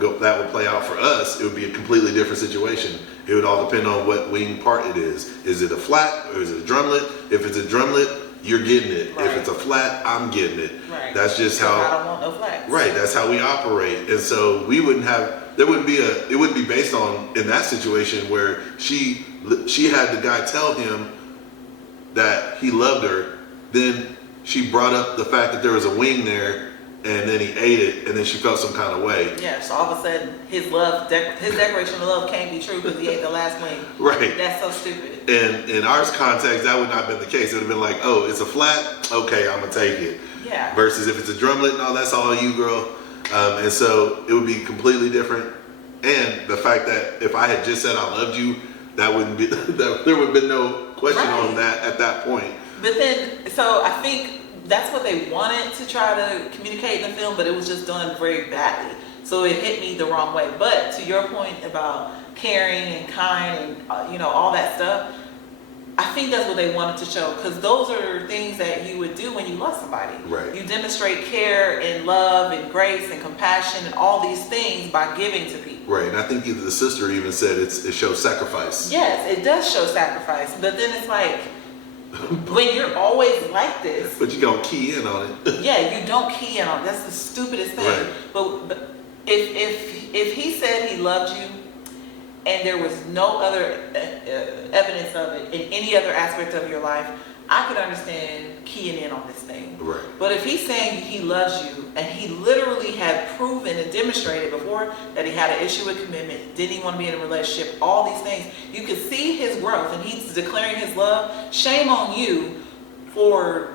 play out for us. It would be a completely different situation. It would all depend on what wing part it is. Is it a flat or is it a drumlet? If it's a drumlet, you're getting it. Right. If it's a flat, I'm getting it. Right. That's just how. I don't want no flats. Right. That's how we operate. And so we wouldn't have. It wouldn't be based on in that situation where she had the guy tell him that he loved her. Then she brought up the fact that there was a wing there. And then he ate it, and then she felt some kind of way. Yeah, so all of a sudden, his declaration of love can't be true because he ate the last wing. Right. That's so stupid. And in our context, that would not have been the case. It would have been like, oh, it's a flat? Okay, I'm going to take it. Yeah. Versus if it's a drumlet, no, that's all you, girl. And so it would be completely different. And the fact that if I had just said I loved you, that wouldn't be, there would have been no question on that at that point. But then, so I think that's what they wanted to try to communicate in the film, but it was just done very badly. So it hit me the wrong way. But to your point about caring and kind and all that stuff, I think that's what they wanted to show, because those are things that you would do when you love somebody. Right. You demonstrate care and love and grace and compassion and all these things by giving to people. Right, and I think either the sister even said it shows sacrifice. Yes, it does show sacrifice, but then it's like, when you're always like this, but you don't key in on it. yeah, you don't key in on it. That's the stupidest thing. Right. But if he said he loved you and there was no other evidence of it in any other aspect of your life, I could understand keying in on this thing. Right. But if he's saying he loves you and he literally had proven and demonstrated before that he had an issue with commitment, didn't even want to be in a relationship, all these things, you could see his growth and he's declaring his love. Shame on you for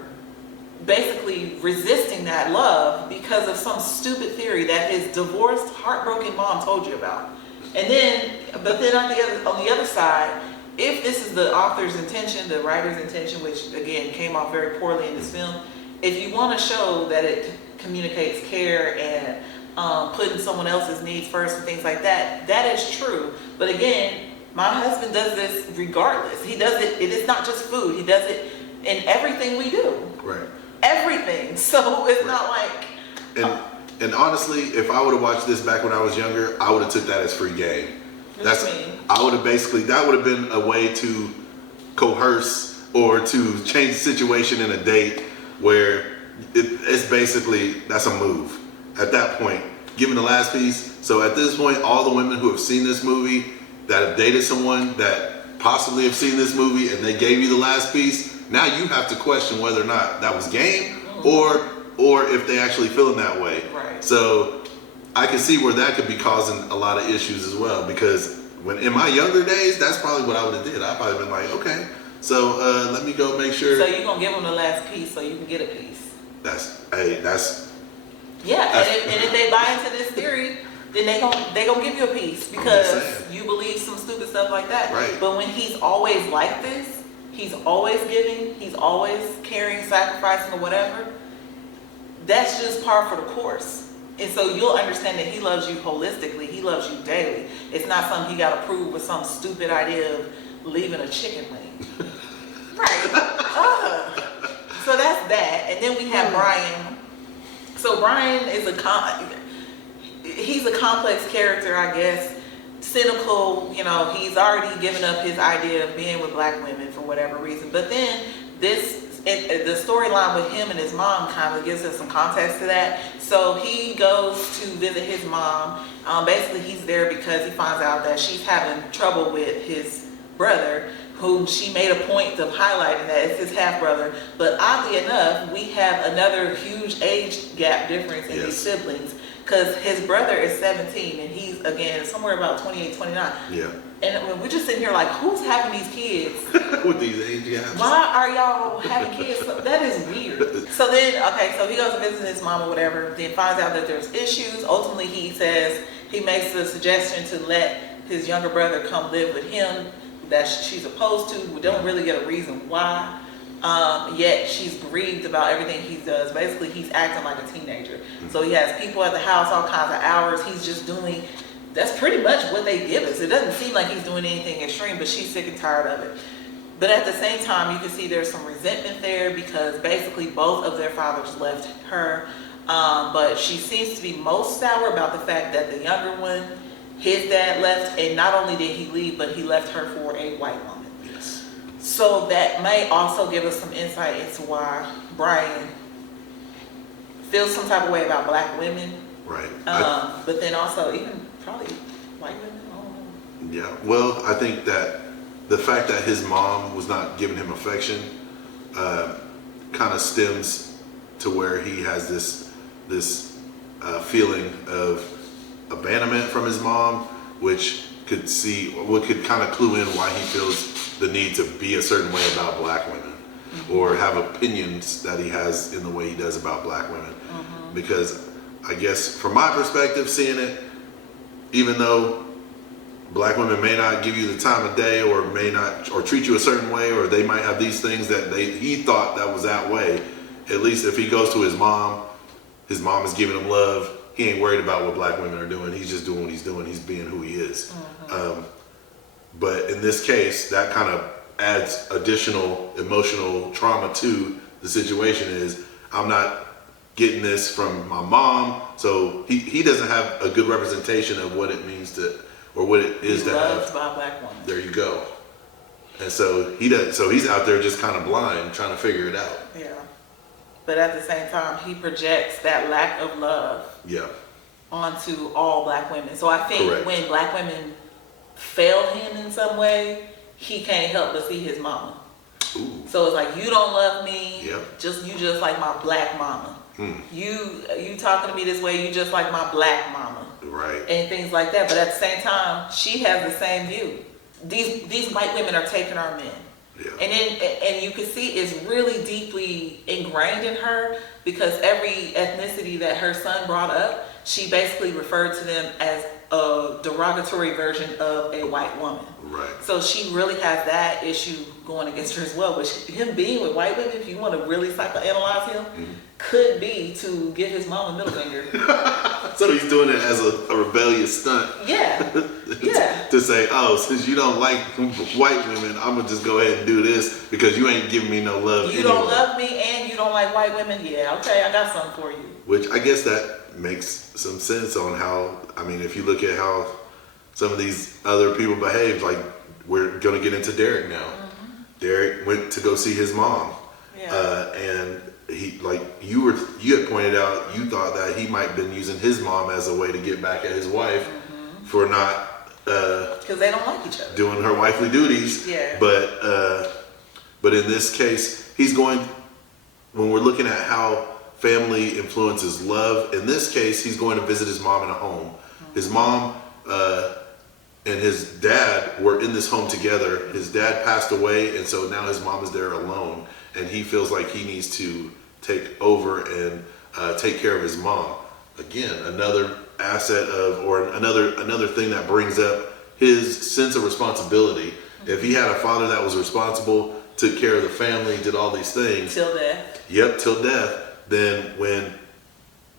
basically resisting that love because of some stupid theory that his divorced, heartbroken mom told you about. And then, but then on the other side, if this is the author's intention, the writer's intention, which again came off very poorly in this film, if you want to show that it communicates care and putting someone else's needs first and things like that, that is true. But again, my husband does this regardless. He does it, it is not just food, he does it in everything we do. Right. Everything. So it's not like... And honestly, if I would have watched this back when I was younger, I would have took that as free game. I would have that would have been a way to coerce or to change the situation in a date where it's basically, that's a move. At that point, given the last piece. So at this point, all the women who have seen this movie, that have dated someone that possibly have seen this movie and they gave you the last piece, now you have to question whether or not that was game or if they actually feeling that way. Right. So I can see where that could be causing a lot of issues as well, because when in my younger days, that's probably what I would have did. I'd probably been like, okay, so let me go make sure. So you're gonna give them the last piece so you can get a piece. Yeah, and if they buy into this theory, then they gonna give you a piece because you believe some stupid stuff like that. Right. But when he's always like this, he's always giving, he's always caring, sacrificing, or whatever. That's just par for the course. And so you'll understand that he loves you holistically. He loves you daily. It's not something he got to prove with some stupid idea of leaving a chicken wing. Right. So that's that. And then we have Brian. So Brian is he's a complex character, I guess. Cynical, he's already given up his idea of being with black women for whatever reason. But then the storyline with him and his mom kind of gives us some context to that. So he goes to visit his mom. Basically, he's there because he finds out that she's having trouble with his brother. whom she made a point of highlighting that it's his half brother. But oddly enough, we have another huge age gap difference in these siblings, because his brother is 17 and he's, again, somewhere about 28, 29. Yeah. And we're just sitting here like, who's having these kids? With these age gaps. Why are y'all having kids? That is weird. So then, okay, so he goes to visit his mom or whatever, then finds out that there's issues. Ultimately, he says, he makes the suggestion to let his younger brother come live with him that she's opposed to. We don't really get a reason why. Yet she's grieved about everything he does. Basically, he's acting like a teenager. So he has people at the house, all kinds of hours. He's just doing, that's pretty much what they give us. It doesn't seem like he's doing anything extreme, but she's sick and tired of it. But at the same time, you can see there's some resentment there, because basically both of their fathers left her. But she seems to be most sour about the fact that the younger one, his dad left, and not only did he leave, but he left her for a white woman. Yes. So that may also give us some insight into why Brian feels some type of way about black women. Right. But then also even probably white women. I don't know. Yeah. Well, I think that the fact that his mom was not giving him affection kind of stems to where he has this feeling of abandonment from his mom, which could kind of clue in why he feels the need to be a certain way about black women, or have opinions that he has in the way he does about black women. Because I guess from my perspective, seeing it, even though black women may not give you the time of day, or may not, or treat you a certain way, or they might have these things that he thought that was that way, at least if he goes to his mom is giving him love. He ain't worried about what black women are doing. He's just doing what he's doing. He's being who he is. But in this case, that kind of adds additional emotional trauma to the situation. Is I'm not getting this from my mom, so he doesn't have a good representation of what it means to, or what it is to have. Loved by a black woman. There you go. And so he's out there just kind of blind, trying to figure it out. Yeah. But at the same time, he projects that lack of love onto all black women. So I think when black women fail him in some way, he can't help but see his mama. Ooh. So it's like, you don't love me. Yep. You just like my black mama. You talking to me this way, you just like my black mama. Right. And things like that. But at the same time, she has the same view. These white women are taking our men. Yeah. And you can see it's really deeply ingrained in her, because every ethnicity that her son brought up, she basically referred to them as a derogatory version of a white woman. Right. So she really has that issue going against her as well. But him being with white women, if you want to really psychoanalyze him, could be to give his mom a middle finger. So he's doing it as a rebellious stunt. Yeah. Yeah. To say, oh, since you don't like white women, I'm gonna just go ahead and do this because you ain't giving me no love. You don't love me and you don't like white women? Yeah, okay, I got something for you. Which I guess that makes some sense on how, I mean, if you look at how some of these other people behave, like we're gonna get into Derek now. Derek went to go see his mom. Yeah. And he, like you had pointed out, you thought that he might have been using his mom as a way to get back at his wife for not because they don't like each other, doing her wifely duties. Yeah. But in this case, he's going, when we're looking at how family influences love, in this case, he's going to visit his mom in a home. His mom and his dad were in this home together. His dad passed away, and so now his mom is there alone, and he feels like he needs to take over and take care of his mom. Again, another asset of, or another thing that brings up his sense of responsibility. If he had a father that was responsible, took care of the family, did all these things till death. Yep, till death. Then when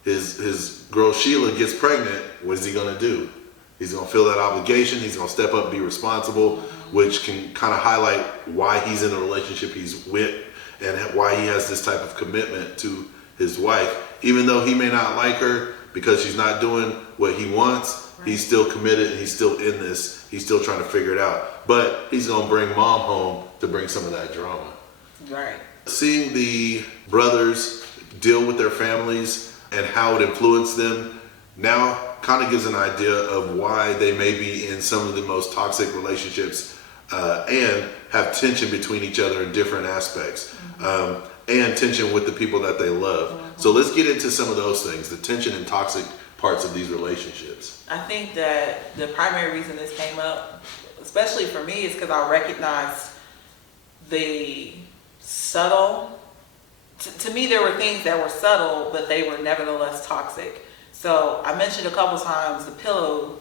his girl Sheila gets pregnant, what is he gonna do? He's gonna feel that obligation. He's gonna step up, be responsible, which can kind of highlight why he's in the relationship he's with and why he has this type of commitment to his wife. Even though he may not like her because she's not doing what he wants, he's still committed and he's still in this. He's still trying to figure it out. But he's gonna bring mom home to bring some of that drama. Right. Seeing the brothers deal with their families and how it influenced them now kind of gives an idea of why they may be in some of the most toxic relationships and have tension between each other in different aspects, and tension with the people that they love. So let's get into some of those things, the tension and toxic parts of these relationships. I think that the primary reason this came up, especially for me, is because I recognized the subtle, to me there were things that were subtle, but they were nevertheless toxic. So I mentioned a couple times the pillow,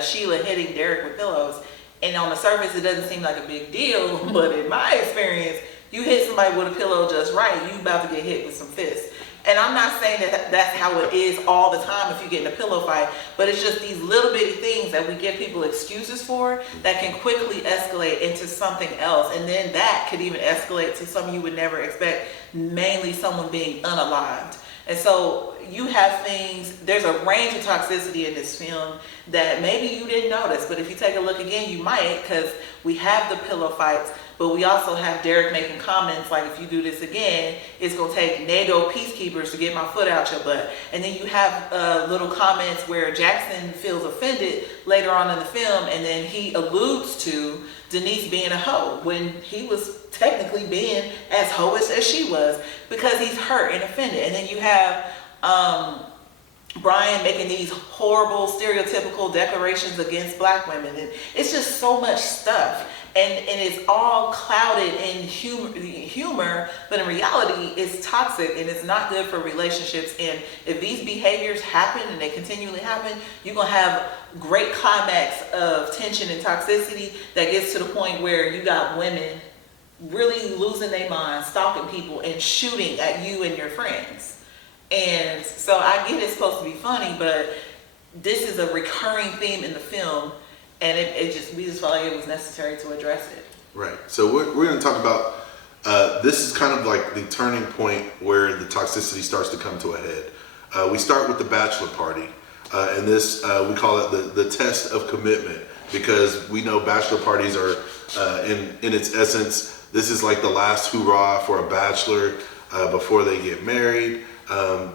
Sheila hitting Derek with pillows, and on the surface it doesn't seem like a big deal, but in my experience, you hit somebody with a pillow just right, you about to get hit with some fists. And I'm not saying that that's how it is all the time if you get in a pillow fight, but it's just these little bitty things that we give people excuses for that can quickly escalate into something else. And then that could even escalate to something you would never expect, mainly someone being unalived. And so you have things, there's a range of toxicity in this film that maybe you didn't notice, but if you take a look again, you might, because we have the pillow fights, but we also have Derek making comments like, if you do this again, it's going to take NATO peacekeepers to get my foot out your butt. And then you have little comments where Jackson feels offended later on in the film, and then he alludes to Denise being a hoe when he was technically being as hoish as she was, because he's hurt and offended. And then you have Brian making these horrible stereotypical declarations against black women, and it's just so much stuff, and it's all clouded in humor, but in reality it's toxic and it's not good for relationships. And if these behaviors happen and they continually happen, you're gonna have great climax of tension and toxicity that gets to the point where you got women really losing their minds, stalking people and shooting at you and your friends. And so I get it's supposed to be funny, but this is a recurring theme in the film, and we just felt like it was necessary to address it. Right. So we're going to talk about, this is kind of like the turning point where the toxicity starts to come to a head. We start with the bachelor party, and this, we call it the test of commitment, because we know bachelor parties are, in its essence, this is like the last hurrah for a bachelor before they get married.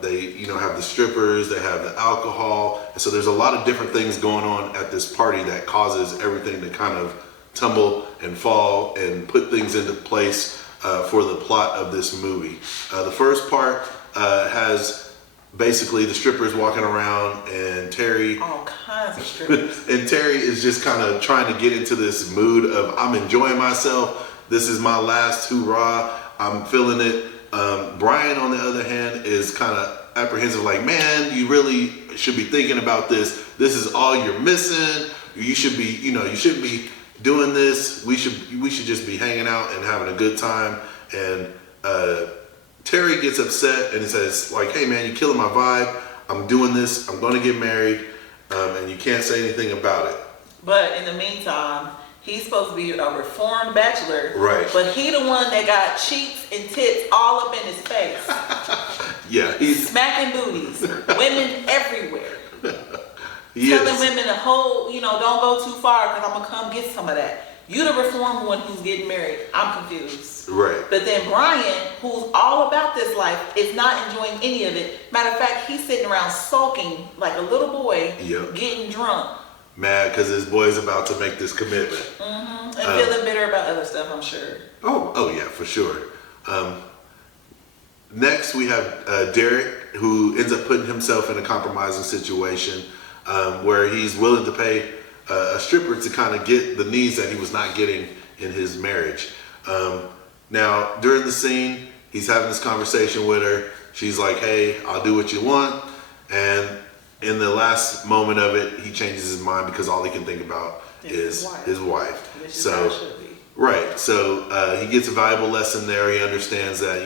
They, have the strippers, they have the alcohol, and so there's a lot of different things going on at this party that causes everything to kind of tumble and fall and put things into place for the plot of this movie. The first part has basically the strippers walking around, and Terry, All kinds of strippers. and Terry is just kind of trying to get into this mood of, I'm enjoying myself, this is my last hurrah, I'm feeling it. Brian, on the other hand, is kind of apprehensive, like, man, you really should be thinking about this. This is all you're missing. You should be, you shouldn't be doing this. We should just be hanging out and having a good time. And Terry gets upset and he says, like, hey man, you're killing my vibe. I'm doing this. I'm going to get married, and you can't say anything about it. But in the meantime, he's supposed to be a reformed bachelor, Right. But he the one that got cheeks and tits all up in his face. Yeah, he's Smacking booties, women everywhere. he Telling is. women to hold, don't go too far because I'm going to come get some of that. You the reformed one who's getting married. I'm confused. Right. But then Brian, who's all about this life, is not enjoying any of it. Matter of fact, he's sitting around sulking like a little boy, Yep. getting drunk. Mad because his boy's about to make this commitment. And feeling bitter about other stuff, I'm sure. Oh yeah, for sure. Next, we have Derek, who ends up putting himself in a compromising situation where he's willing to pay a stripper to kind of get the needs that he was not getting in his marriage. Now, during the scene, he's having this conversation with her. She's like, hey, I'll do what you want. And in the last moment of it, he changes his mind because all he can think about is his wife. Which is how it should be. Right. So he gets a valuable lesson there. He understands that,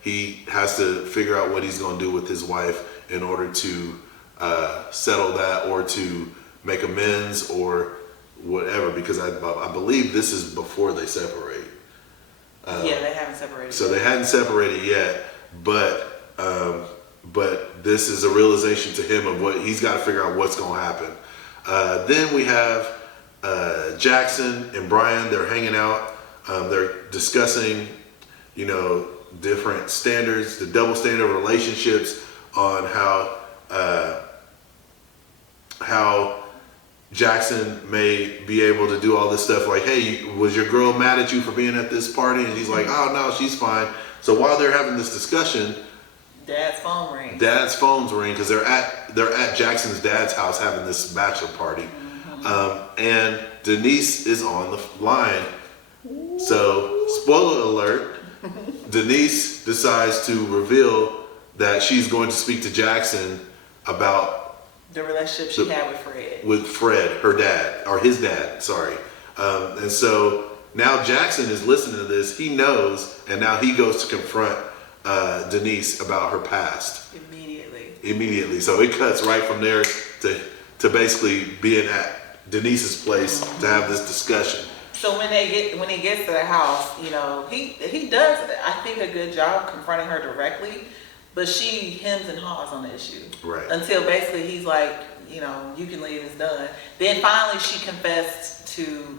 he has to figure out what he's going to do with his wife in order to settle that or to make amends or whatever, because I believe this is before they separate. Yeah, they haven't separated. So they hadn't separated yet, but this is a realization to him of what he's got to figure out what's going to happen. Then we have Jackson and Brian. They're hanging out. They're discussing, different standards, the double standard of relationships, on how Jackson may be able to do all this stuff like, hey, was your girl mad at you for being at this party? And he's like, oh no, she's fine. So while they're having this discussion, Dad's phone rings. Dad's phone's ring because they're at Jackson's dad's house having this bachelor party, and Denise is on the line. So spoiler alert, Denise decides to reveal that she's going to speak to Jackson about The relationship she had with Fred. With Fred, her dad, or his dad, sorry. And so now Jackson is listening to this. He knows, and now he goes to confront Denise about her past. Immediately. So it cuts right from there to basically being at Denise's place to have this discussion. So when he gets to the house, you know, he does, I think, a good job confronting her directly. But she hems and haws on the issue. Right. Until basically he's like, you know, you can leave, it's done. Then finally she confessed to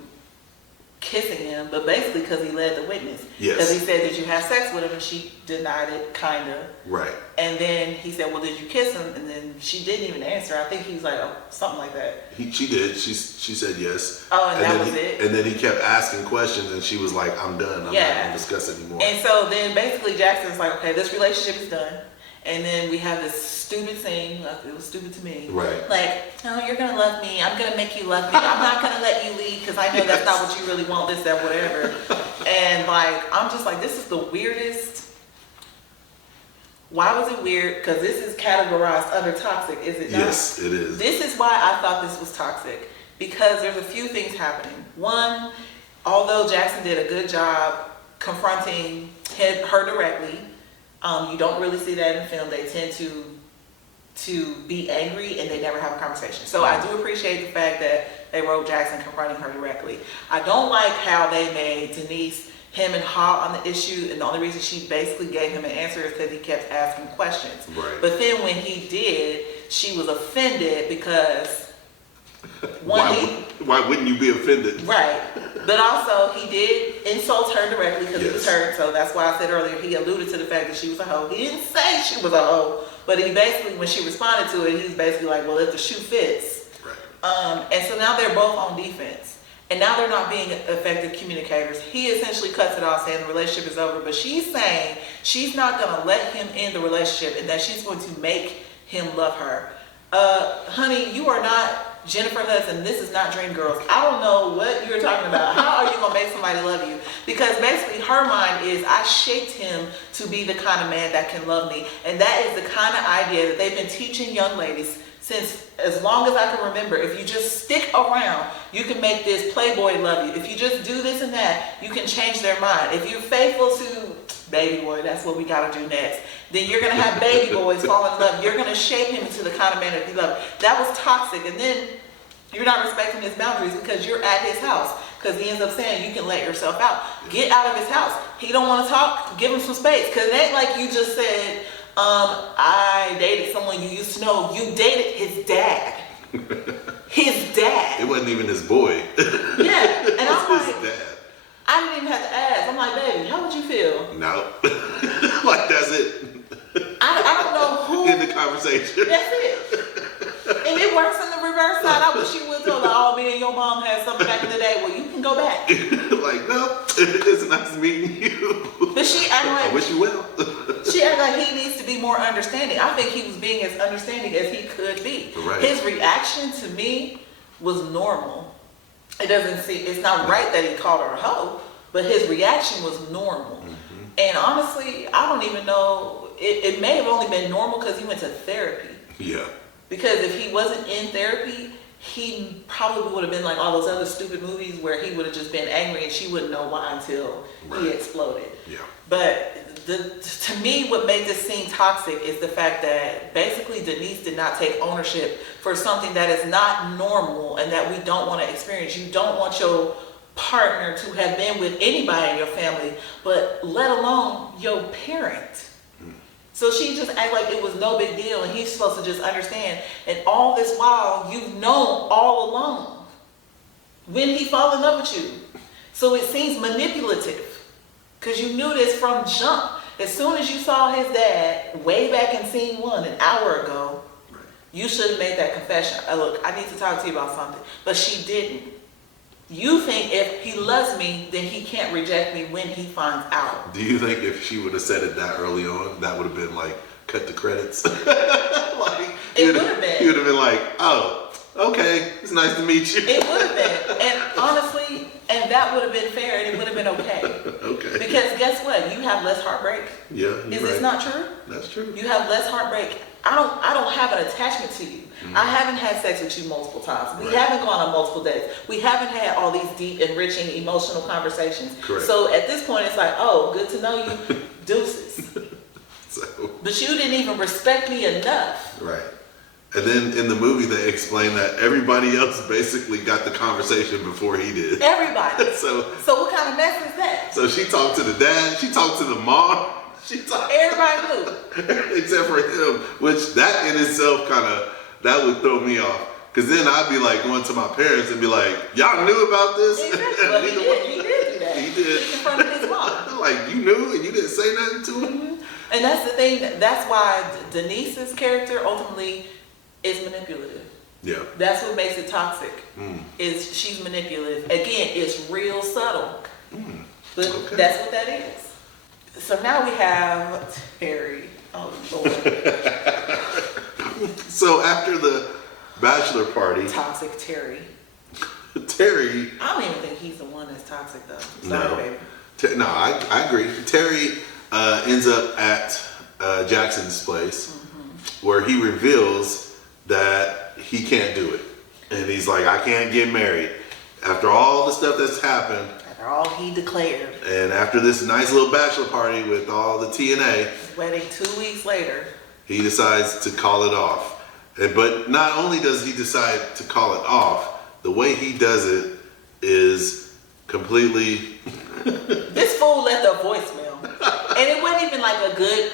kissing him, but basically because he led the witness. Yes. Because he said, did you have sex with him? And she denied it, kind of. Right. And then he said, well, did you kiss him? And then she didn't even answer. I think he was like, oh, something like that. She did. She said yes. Oh, and that was it? And then he kept asking questions and she was like, I'm done. I'm not going to discuss it anymore. And so then basically Jackson's like, okay, this relationship is done. And then we have this stupid thing, like, it was stupid to me. Right. Like, oh, you're going to love me. I'm going to make you love me. I'm not going to let you leave because I know that's not what you really want, this, that, whatever. And like, I'm just like, this is the weirdest. Why was it weird? Because this is categorized under toxic, is it not? Yes, it is. This is why I thought this was toxic. Because there's a few things happening. One, although Jackson did a good job confronting her directly, you don't really see that in film. They tend to be angry and they never have a conversation. So I do appreciate the fact that they wrote Jackson confronting her directly. I don't like how they made Denise hem and haw on the issue, and the only reason she basically gave him an answer is because he kept asking questions. Right. But then when he did, she was offended because why wouldn't you be offended? Right. But also, he did insult her directly because he was Yes. hurt. So that's why I said earlier, he alluded to the fact that she was a hoe. He didn't say she was a hoe, but he basically, when she responded to it, he's basically like, well, if the shoe fits. Right. And so now they're both on defense. And now they're not being effective communicators. He essentially cuts it off saying the relationship is over, but she's saying she's not going to let him in the relationship and that she's going to make him love her. Honey, you are not Jennifer Hudson. This is not Dreamgirls. I don't know what you're talking about. How are you going to make somebody love you? Because basically her mind is, I shaped him to be the kind of man that can love me. And that is the kind of idea that they've been teaching young ladies since as long as I can remember. If you just stick around, you can make this playboy love you. If you just do this and that, you can change their mind. If you're faithful to baby boy, that's what we got to do next. Then you're going to have baby boys fall in love. You're going to shape him into the kind of man that you love. That was toxic. And then you're not respecting his boundaries because you're at his house. Because he ends up saying you can let yourself out. Get out of his house. He don't want to talk, give him some space. Because it ain't like you just said, I dated someone you used to know. You dated his dad. His dad. It wasn't even his boy. Yeah. And I'm It's like, his dad. I didn't even have to ask. I'm like, baby, how would you feel? No. Like, that's it. I don't know who. In the conversation. That's it. And it works in the reverse side. I wish you would tell her, oh, me and your mom had something back in the day. Well, you can go back. Like, no, it's nice meeting you. But she act like, I wish you well. she act like he needs to be more understanding. I think he was being as understanding as he could be. Right. His reaction to me was normal. It doesn't seem, it's not right that he called her a hoe, but his reaction was normal. Mm-hmm. And honestly, I don't even know, it may have only been normal because he went to therapy. Yeah. Because if he wasn't in therapy, he probably would have been like all those other stupid movies where he would have just been angry and she wouldn't know why until he exploded. Yeah. But to me, what made this seem toxic is the fact that basically Denise did not take ownership for something that is not normal and that we don't want to experience. You don't want your partner to have been with anybody in your family, but let alone your parent. So she just act like it was no big deal and he's supposed to just understand. And all this while, you've known all along when he fall in love with you. So it seems manipulative because you knew this from jump. As soon as you saw his dad way back in scene 1 an hour ago, You should have made that confession. Look, I need to talk to you about something. But she didn't. You think if he loves me, then he can't reject me when he finds out. Do you think if she would have said it that early on, that would have been like, cut the credits? Like, It would have been. He would have been like, oh, okay, it's nice to meet you. It would have been. And honestly, and that would have been fair and it would have been okay. Okay. Because guess what? You have less heartbreak. Yeah, you're Is right. this not true? That's true. You have less heartbreak. I don't have an attachment to you. I haven't had sex with you multiple times. We Right. haven't gone on multiple dates. We haven't had all these deep, enriching, emotional conversations. Correct. So at this point, it's like, oh, good to know you, deuces. So, But you didn't even respect me enough. right. And then in the movie, they explain that everybody else basically got the conversation before he did. Everybody. So So what kind of mess is that? So she talked to the dad, she talked to the mom, she talked Everybody knew. except for him, which that in itself that would throw me off. Cause then I'd be like going to my parents and be like, y'all knew about this? Exactly. Well, he did do that. He did. He confronted his mom. Like, you knew and you didn't say nothing to him? And that's the thing, that's why Denise's character ultimately is manipulative. Yeah. That's what makes it toxic, is she's manipulative. Again, it's real subtle, but Okay. that's what that is. So now we have Terry. Oh, Lord. So after the bachelor party, Toxic Terry. Terry, I don't even think he's the one that's toxic, though. Sorry, No. baby. no, I agree. Terry ends up at Jackson's place where he reveals that he can't do it. And he's like, I can't get married. After all the stuff that's happened, After all he declared. and after this nice little bachelor party with all the TNA, Wedding 2 weeks later. he decides to call it off. But not only does he decide to call it off, the way he does it is completely... This fool left a voicemail. And it wasn't even like a good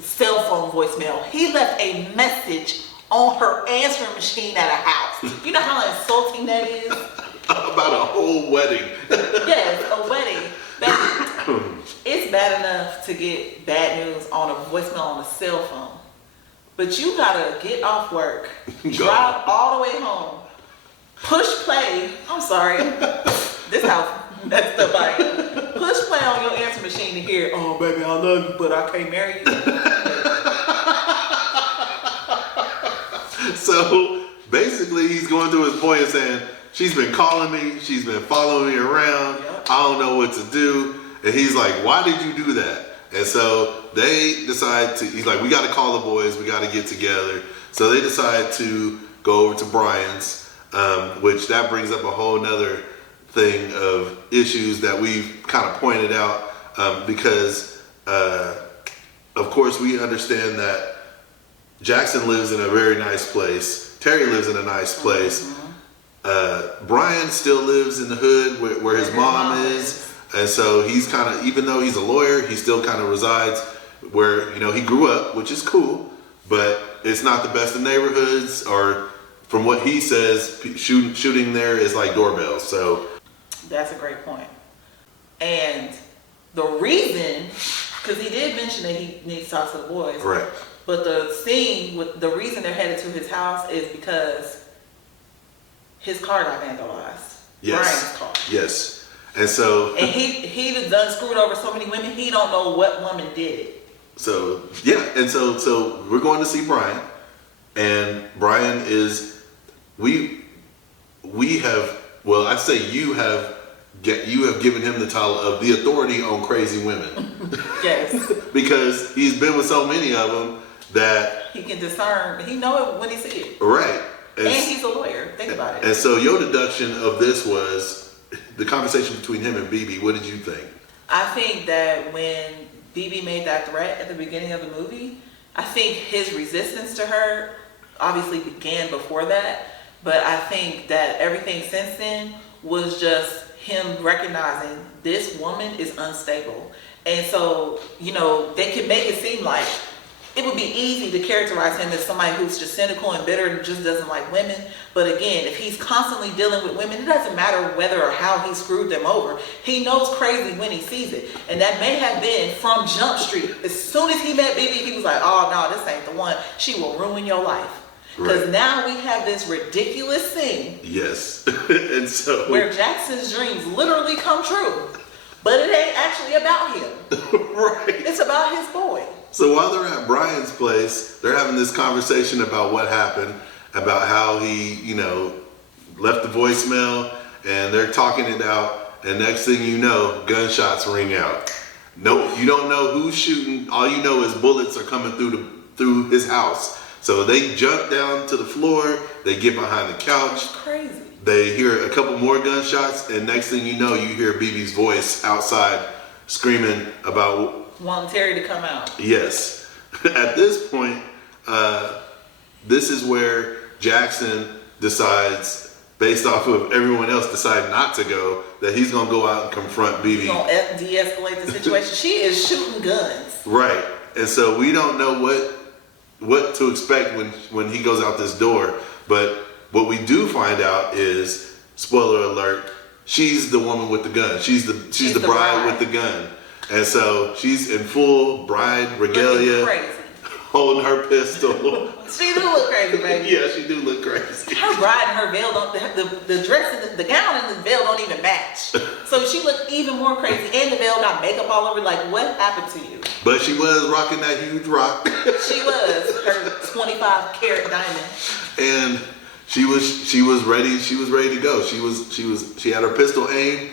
cell phone voicemail. He left a message on her answering machine at a house. You know how insulting that is? about a whole wedding. Yes, a wedding. It's bad enough to get bad news on a voicemail on a cell phone. But you gotta get off work, drive all the way home, push play. I'm sorry. This how messed up I am. Push play on your answer machine to hear, oh baby, I love you, but I can't marry you. So basically he's going through his point and saying, she's been calling me, she's been following me around, Yep. I don't know what to do. And he's like, why did you do that? And so they decide to, he's like, we got to call the boys, we got to get together. So they decide to go over to Brian's, which that brings up a whole nother thing of issues that we've kind of pointed out, because of course we understand that Jackson lives in a very nice place, Terry lives in a nice place, Brian still lives in the hood where his mom is. And so he's kind of, even though he's a lawyer, he still kind of resides where, you know, he grew up, which is cool, but it's not the best of neighborhoods, or from what he says, shooting there is like doorbells. So That's a great point. And the reason, because he did mention that he needs to talk to the boys. right. But the scene, with the reason they're headed to his house is because his car got vandalized. Yes. Brian's car. Yes. And so, And he done screwed over so many women, he don't know what woman did it. so yeah. And so we're going to see Brian, and Brian is, we have, well, I'd say you have given him the title of the authority on crazy women. Yes. Because he's been with so many of them that, He can discern, he know it when he see it. right. And he's a lawyer, think about it. And so your deduction of this was the conversation between him and BeBe. What did you think? I think that when BeBe made that threat at the beginning of the movie, I think his resistance to her obviously began before that, but I think that everything since then was just him recognizing this woman is unstable. And so, you know, they can make it seem like it would be easy to characterize him as somebody who's just cynical and bitter and just doesn't like women. But again, if he's constantly dealing with women, it doesn't matter whether or how he screwed them over. He knows crazy when he sees it. And that may have been from Jump Street. As soon as he met BeBe, he was like, oh no, this ain't the one. She will ruin your life. Because Right. now we have this ridiculous thing Yes. And so where Jackson's dreams literally come true. But it ain't actually about him. right. It's about his boy. So while they're at Brian's place, they're having this conversation about what happened, about how he, left the voicemail, and they're talking it out, and next thing you know, gunshots ring out. No, you don't know who's shooting. All you know is bullets are coming through his house. So they jump down to the floor, they get behind the couch, Crazy. they hear a couple more gunshots, and next thing you know, you hear BeBe's voice outside screaming about Want Terry to come out. yes. At this point, this is where Jackson decides, based off of everyone else deciding not to go, that he's gonna go out and confront He's BeBe. gonna de-escalate the situation. She is shooting guns. Right. And so we don't know what to expect when he goes out this door. But what we do find out is, spoiler alert, she's the woman with the gun. She's the bride with the gun. And so she's in full bride regalia, Looking crazy. holding her pistol. She do look crazy, baby. Yeah, she do look crazy. Her bride and her veil don't, the dress and the gown and the veil don't even match. So she looked even more crazy, and the veil got makeup all over. Like, what happened to you? But she was rocking that huge rock. She was her 25 carat diamond. And she was ready to go. She had her pistol aimed.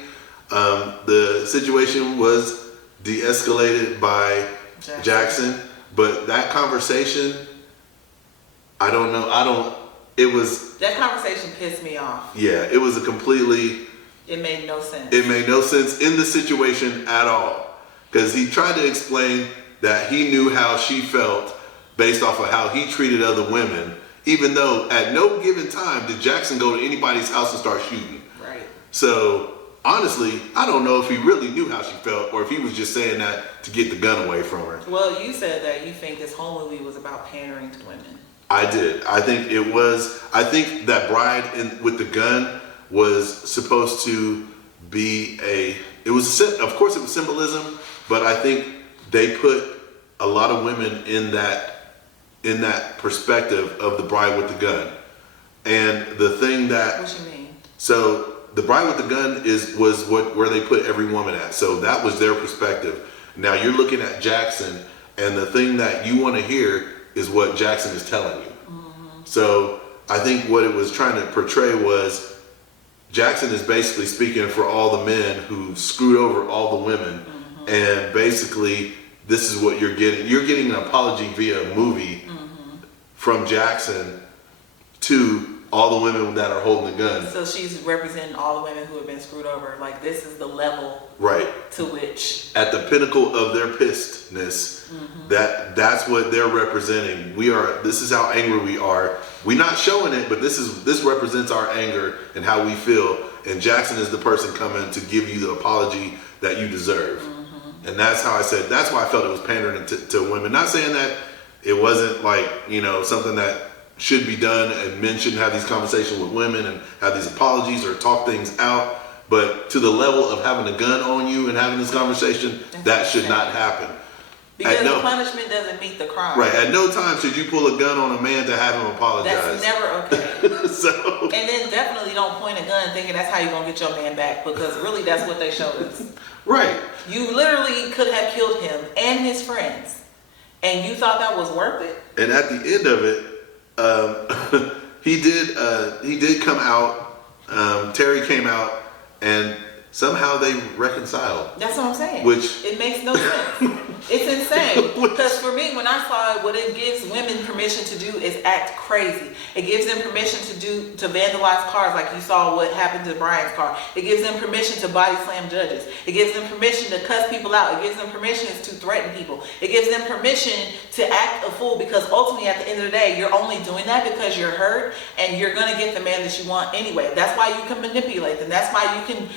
The situation was de-escalated by Jackson, but that conversation, I don't know. That conversation pissed me off. Yeah, it was a completely. It made no sense. It made no sense in the situation at all, because he tried to explain that he knew how she felt based off of how he treated other women, even though at no given time did Jackson go to anybody's house and start shooting. Right. So honestly, I don't know if he really knew how she felt or if he was just saying that to get the gun away from her. Well, you said that you think this whole movie was about pandering to women. I did. I think it was. I think that bride with the gun was supposed to be of course it was symbolism, but I think they put a lot of women in that perspective of the bride with the gun. And the thing that, What you mean? so the bride with the gun was where they put every woman at. So that was their perspective. Now you're looking at Jackson, and the thing that you want to hear is what Jackson is telling you. Mm-hmm. So I think what it was trying to portray was Jackson is basically speaking for all the men who screwed over all the women. Mm-hmm. And basically this is what you're getting. You're getting an apology via movie from Jackson to all the women that are holding the gun. So she's representing all the women who have been screwed over. Like, this is the level Right. to which. At the pinnacle of their pissedness, that's what they're representing. This is how angry we are. We're not showing it, but this represents our anger and how we feel. And Jackson is the person coming to give you the apology that you deserve. And that's how I said, that's why I felt it was pandering to women. Not saying that it wasn't like, something that should be done, and men shouldn't have these conversations with women and have these apologies or talk things out. But to the level of having a gun on you and having this conversation, that should not happen. Because the punishment doesn't meet the crime. Right. At no time should you pull a gun on a man to have him apologize. That's never okay. So. And then definitely don't point a gun thinking that's how you're going to get your man back, because really that's what they showed us. Right. You literally could have killed him and his friends, and you thought that was worth it? And at the end of it, he did come out. Terry came out, and somehow they reconciled. That's what I'm saying. Which it makes no sense. It's insane. Because for me, when I saw it, what it gives women permission to do is act crazy. It gives them permission to vandalize cars, like you saw what happened to Brian's car. It gives them permission to body slam judges. It gives them permission to cuss people out. It gives them permission to threaten people. It gives them permission to act a fool, because ultimately at the end of the day, you're only doing that because you're hurt and you're going to get the man that you want anyway. That's why you can manipulate them. That's why you can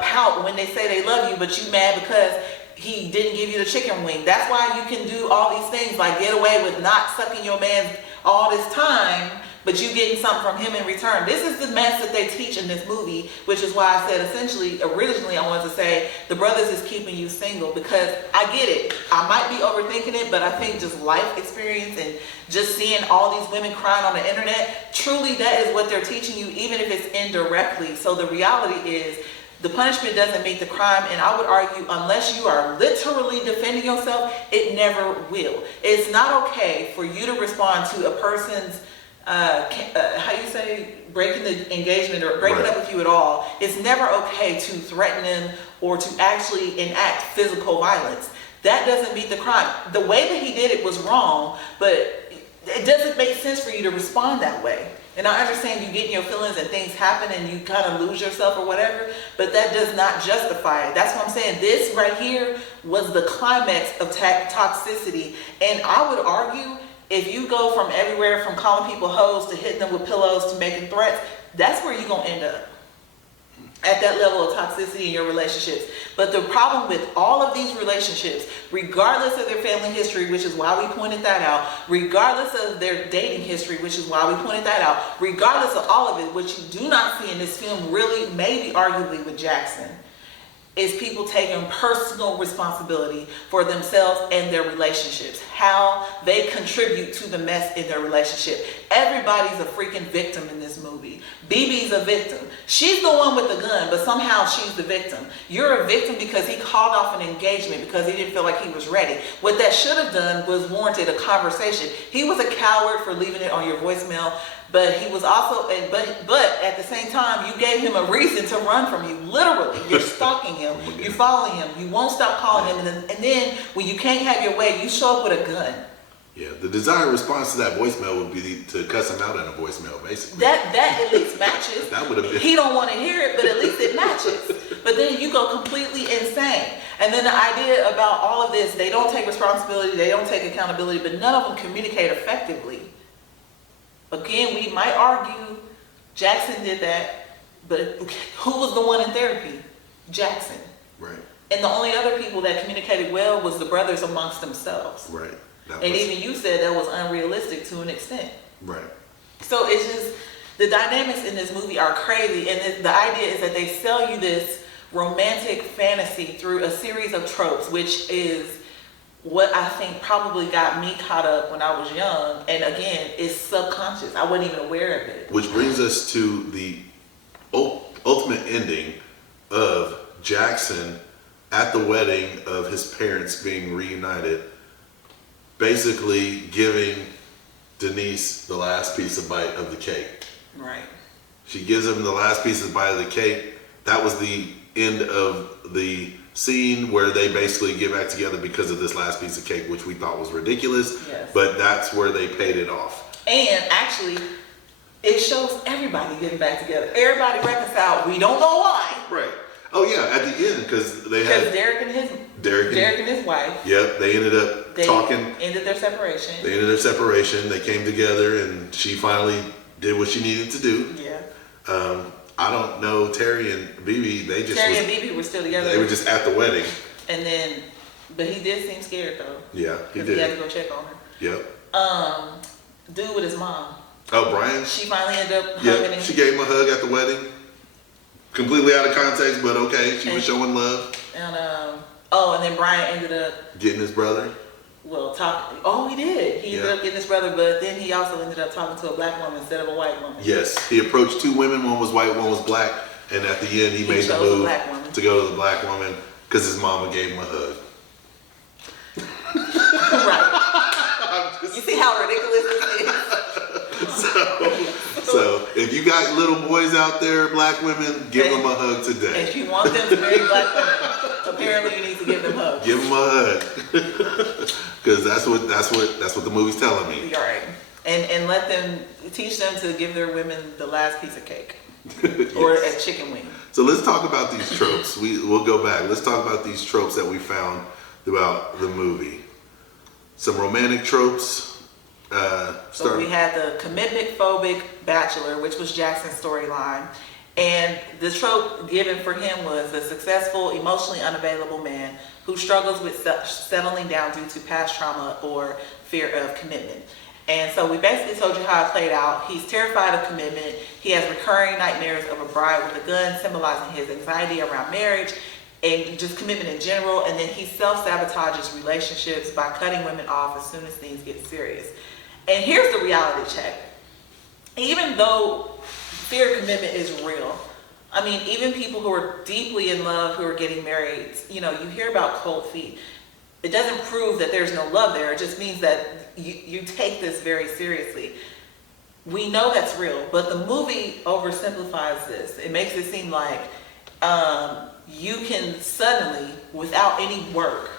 pout when they say they love you, but you mad because he didn't give you the chicken wing. That's why you can do all these things, like get away with not sucking your man all this time but you getting something from him in return. This is the mess that they teach in this movie, which is why I said essentially, originally I wanted to say the brothers is keeping you single, because I get it. I might be overthinking it, but I think just life experience and just seeing all these women crying on the internet, truly that is what they're teaching you, even if it's indirectly. So the reality is, the punishment doesn't meet the crime, and I would argue unless you are literally defending yourself, it never will. It's not okay for you to respond to a person's, how you say, breaking the engagement or breaking up with you at all. It's never okay to threaten them or to actually enact physical violence. That doesn't meet the crime. The way that he did it was wrong, but it doesn't make sense for you to respond that way. And I understand you get in your feelings and things happen and you kind of lose yourself or whatever, but that does not justify it. That's what I'm saying. This right here was the climax of toxicity. And I would argue, if you go from everywhere from calling people hoes to hitting them with pillows to making threats, that's where you're going to end up. At that level of toxicity in your relationships. But the problem with all of these relationships, regardless of their family history, which is why we pointed that out, regardless of their dating history, which is why we pointed that out, regardless of all of it, what you do not see in this film, really maybe arguably with Jackson, is people taking personal responsibility for themselves and their relationships, how they contribute to the mess in their relationship. Everybody's a freaking victim in this movie. BeBe's a victim. She's the one with the gun, but somehow she's the victim. You're a victim because he called off an engagement because he didn't feel like he was ready. What that should have done was warranted a conversation. He was a coward for leaving it on your voicemail, but he was also, but at the same time, you gave him a reason to run from you. Literally, you're stalking him, you're following him, you won't stop calling him, and then when you can't have your way, you show up with a gun. Yeah, the desired response to that voicemail would be to cuss him out in a voicemail, basically. That at least matches. That would have been. He don't want to hear it, but at least it matches. But then you go completely insane. And then the idea about all of this, they don't take responsibility, they don't take accountability, but none of them communicate effectively. Again, we might argue Jackson did that, but who was the one in therapy? Jackson. Right. And the only other people that communicated well was the brothers amongst themselves. Right. And even you said that was unrealistic to an extent. Right. So it's just, the dynamics in this movie are crazy. And the idea is that they sell you this romantic fantasy through a series of tropes, which is what I think probably got me caught up when I was young. And again, it's subconscious. I wasn't even aware of it. Which brings us to the ultimate ending of Jackson at the wedding of his parents being reunited, basically giving Denise the last piece of bite of the cake. Right. She gives him the last piece of bite of the cake. That was the end of the scene where they basically get back together because of this last piece of cake, which we thought was ridiculous. Yes. But that's where they paid it off. And actually, it shows everybody getting back together. Everybody reconciled. We don't know why. Right. Oh yeah, at the end, because they had Derek and his wife. Yep, they ended up talking. Ended their separation. They ended their separation. They came together, and she finally did what she needed to do. Yeah. I don't know, Terry and BeBe. Terry and BeBe were still together. They were just at the wedding. And then, but he did seem scared though. Yeah, he did. He had to go check on her. Yep. Dude with his mom. Oh, Brian. She finally ended up hugging him. She gave him a hug at the wedding. Completely out of context, but okay. She was showing love. And and then Brian ended up getting his brother. Well, he did. He ended up getting his brother, but then he also ended up talking to a black woman instead of a white woman. Yes, he approached two women. One was white, one was black, and at the end, he made the move to go to the black woman because his mama gave him a hug. Right. You see how ridiculous this is? So if you got little boys out there, black women, give them a hug today. If you want them to marry black women, apparently you need to give them hugs. Give them a hug, because that's what the movie's telling me. All right, and let them teach them to give their women the last piece of cake or a chicken wing. So let's talk about these tropes. We'll go back. Let's talk about these tropes that we found throughout the movie. Some romantic tropes. So we had the commitment phobic bachelor, which was Jackson's storyline, and the trope given for him was a successful, emotionally unavailable man who struggles with settling down due to past trauma or fear of commitment. And so we basically told you how it played out. He's terrified of commitment. He has recurring nightmares of a bride with a gun, symbolizing his anxiety around marriage and just commitment in general. And then he self-sabotages relationships by cutting women off as soon as things get serious. And here's the reality check. Even though fear of commitment is real, I mean, even people who are deeply in love, who are getting married, you know, you hear about cold feet. It doesn't prove that there's no love there. It just means that you take this very seriously. We know that's real, but the movie oversimplifies this. It makes it seem like you can suddenly, without any work,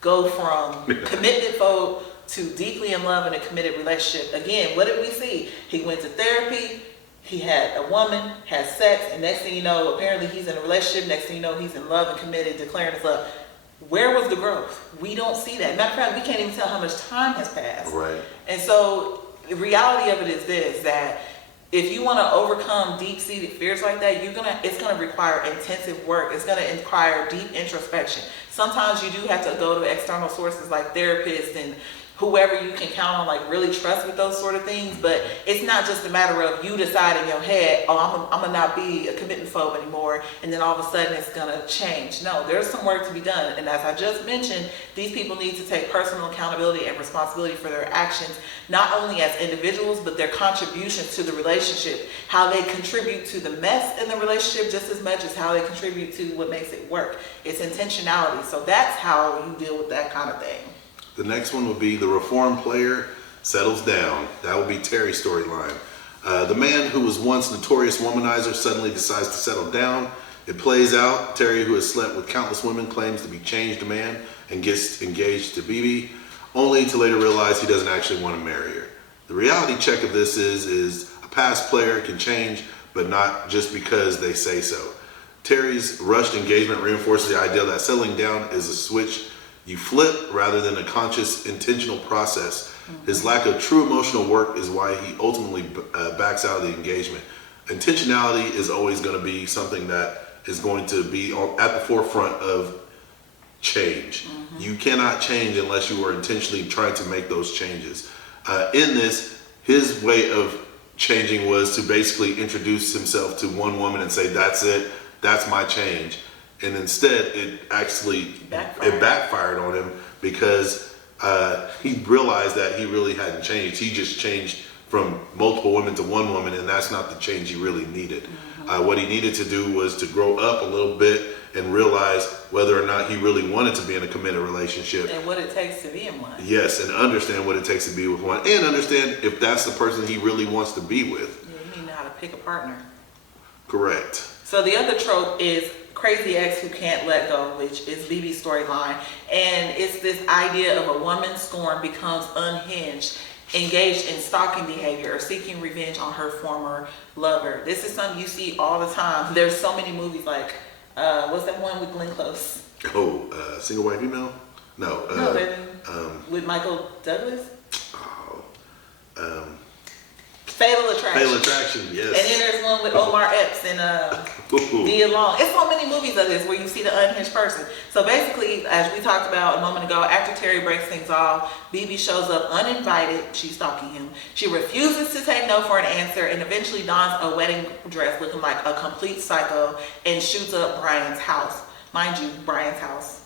go from commitment phobe to deeply in love in a committed relationship. Again, what did we see? He went to therapy, he had a woman, had sex, and next thing you know, apparently he's in a relationship. Next thing you know, he's in love and committed, declaring his love. Where was the growth? We don't see that. Matter of fact, we can't even tell how much time has passed. Right. And so the reality of it is this, that if you want to overcome deep-seated fears like that, it's gonna require intensive work. It's gonna require deep introspection. Sometimes you do have to go to external sources like therapists and whoever you can count on, like really trust with those sort of things. But it's not just a matter of you decide in your head, oh, I'm gonna not be a commitment phobe anymore, and then all of a sudden it's gonna change. No, there's some work to be done. And as I just mentioned, these people need to take personal accountability and responsibility for their actions, not only as individuals, but their contributions to the relationship, how they contribute to the mess in the relationship just as much as how they contribute to what makes it work. It's intentionality. So that's how you deal with that kind of thing. The next one would be the reformed player settles down. That would be Terry's storyline. The man who was once notorious womanizer suddenly decides to settle down. It plays out. Terry, who has slept with countless women, claims to be changed man and gets engaged to BeBe, only to later realize he doesn't actually want to marry her. The reality check of this is a past player can change, but not just because they say so. Terry's rushed engagement reinforces the idea that settling down is a switch you flip rather than a conscious, intentional process. His lack of true emotional work is why he ultimately backs out of the engagement. Intentionality is always going to be something that is going to be at the forefront of change. You cannot change unless you are intentionally trying to make those changes. In this, his way of changing was to basically introduce himself to one woman and say, that's it, that's my change. And instead, it actually backfired on him because he realized that he really hadn't changed. He just changed from multiple women to one woman, and that's not the change he really needed. What he needed to do was to grow up a little bit and realize whether or not he really wanted to be in a committed relationship. And what it takes to be in one. Yes, and understand what it takes to be with one, and understand if that's the person he really wants to be with. Yeah, you need to know how to pick a partner. Correct. So the other trope is crazy ex who can't let go, which is BeBe's storyline. And it's this idea of a woman scorned becomes unhinged, engaged in stalking behavior or seeking revenge on her former lover. This is something you see all the time. There's so many movies like, what's that one with Glenn Close? Oh, single white female? No. No, baby. With Michael Douglas? Fatal Attraction. Fatal Attraction, yes. And then there's one with Omar Epps and Nia Long. It's so many movies of this where you see the unhinged person. So basically, as we talked about a moment ago, after Terry breaks things off, BeBe shows up uninvited. She's stalking him. She refuses to take no for an answer and eventually dons a wedding dress looking like a complete psycho and shoots up Brian's house. Mind you, Brian's house.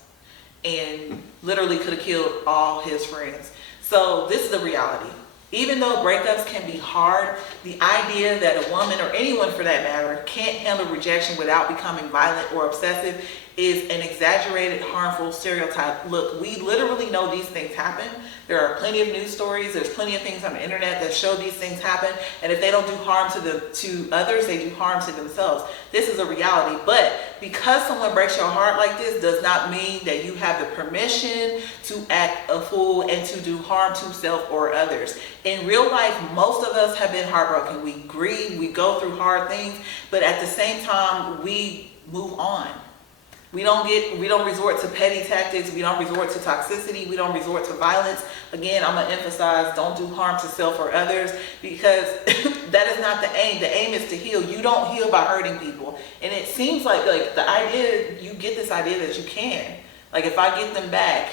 And literally could have killed all his friends. So this is the reality. Even though breakups can be hard, the idea that a woman, or anyone for that matter, can't handle rejection without becoming violent or obsessive is an exaggerated, harmful stereotype. Look, we literally know these things happen. There are plenty of news stories. There's plenty of things on the internet that show these things happen. And if they don't do harm to others, they do harm to themselves. This is a reality. But because someone breaks your heart like this does not mean that you have the permission to act a fool and to do harm to self or others. In real life, most of us have been heartbroken. We grieve, we go through hard things, but at the same time, we move on. We don't resort to petty tactics. We don't resort to toxicity. We don't resort to violence. Again, I'm gonna emphasize, don't do harm to self or others, because that is not the aim. The aim is to heal. You don't heal by hurting people. And it seems like the idea, you get this idea that you can. Like, if I get them back,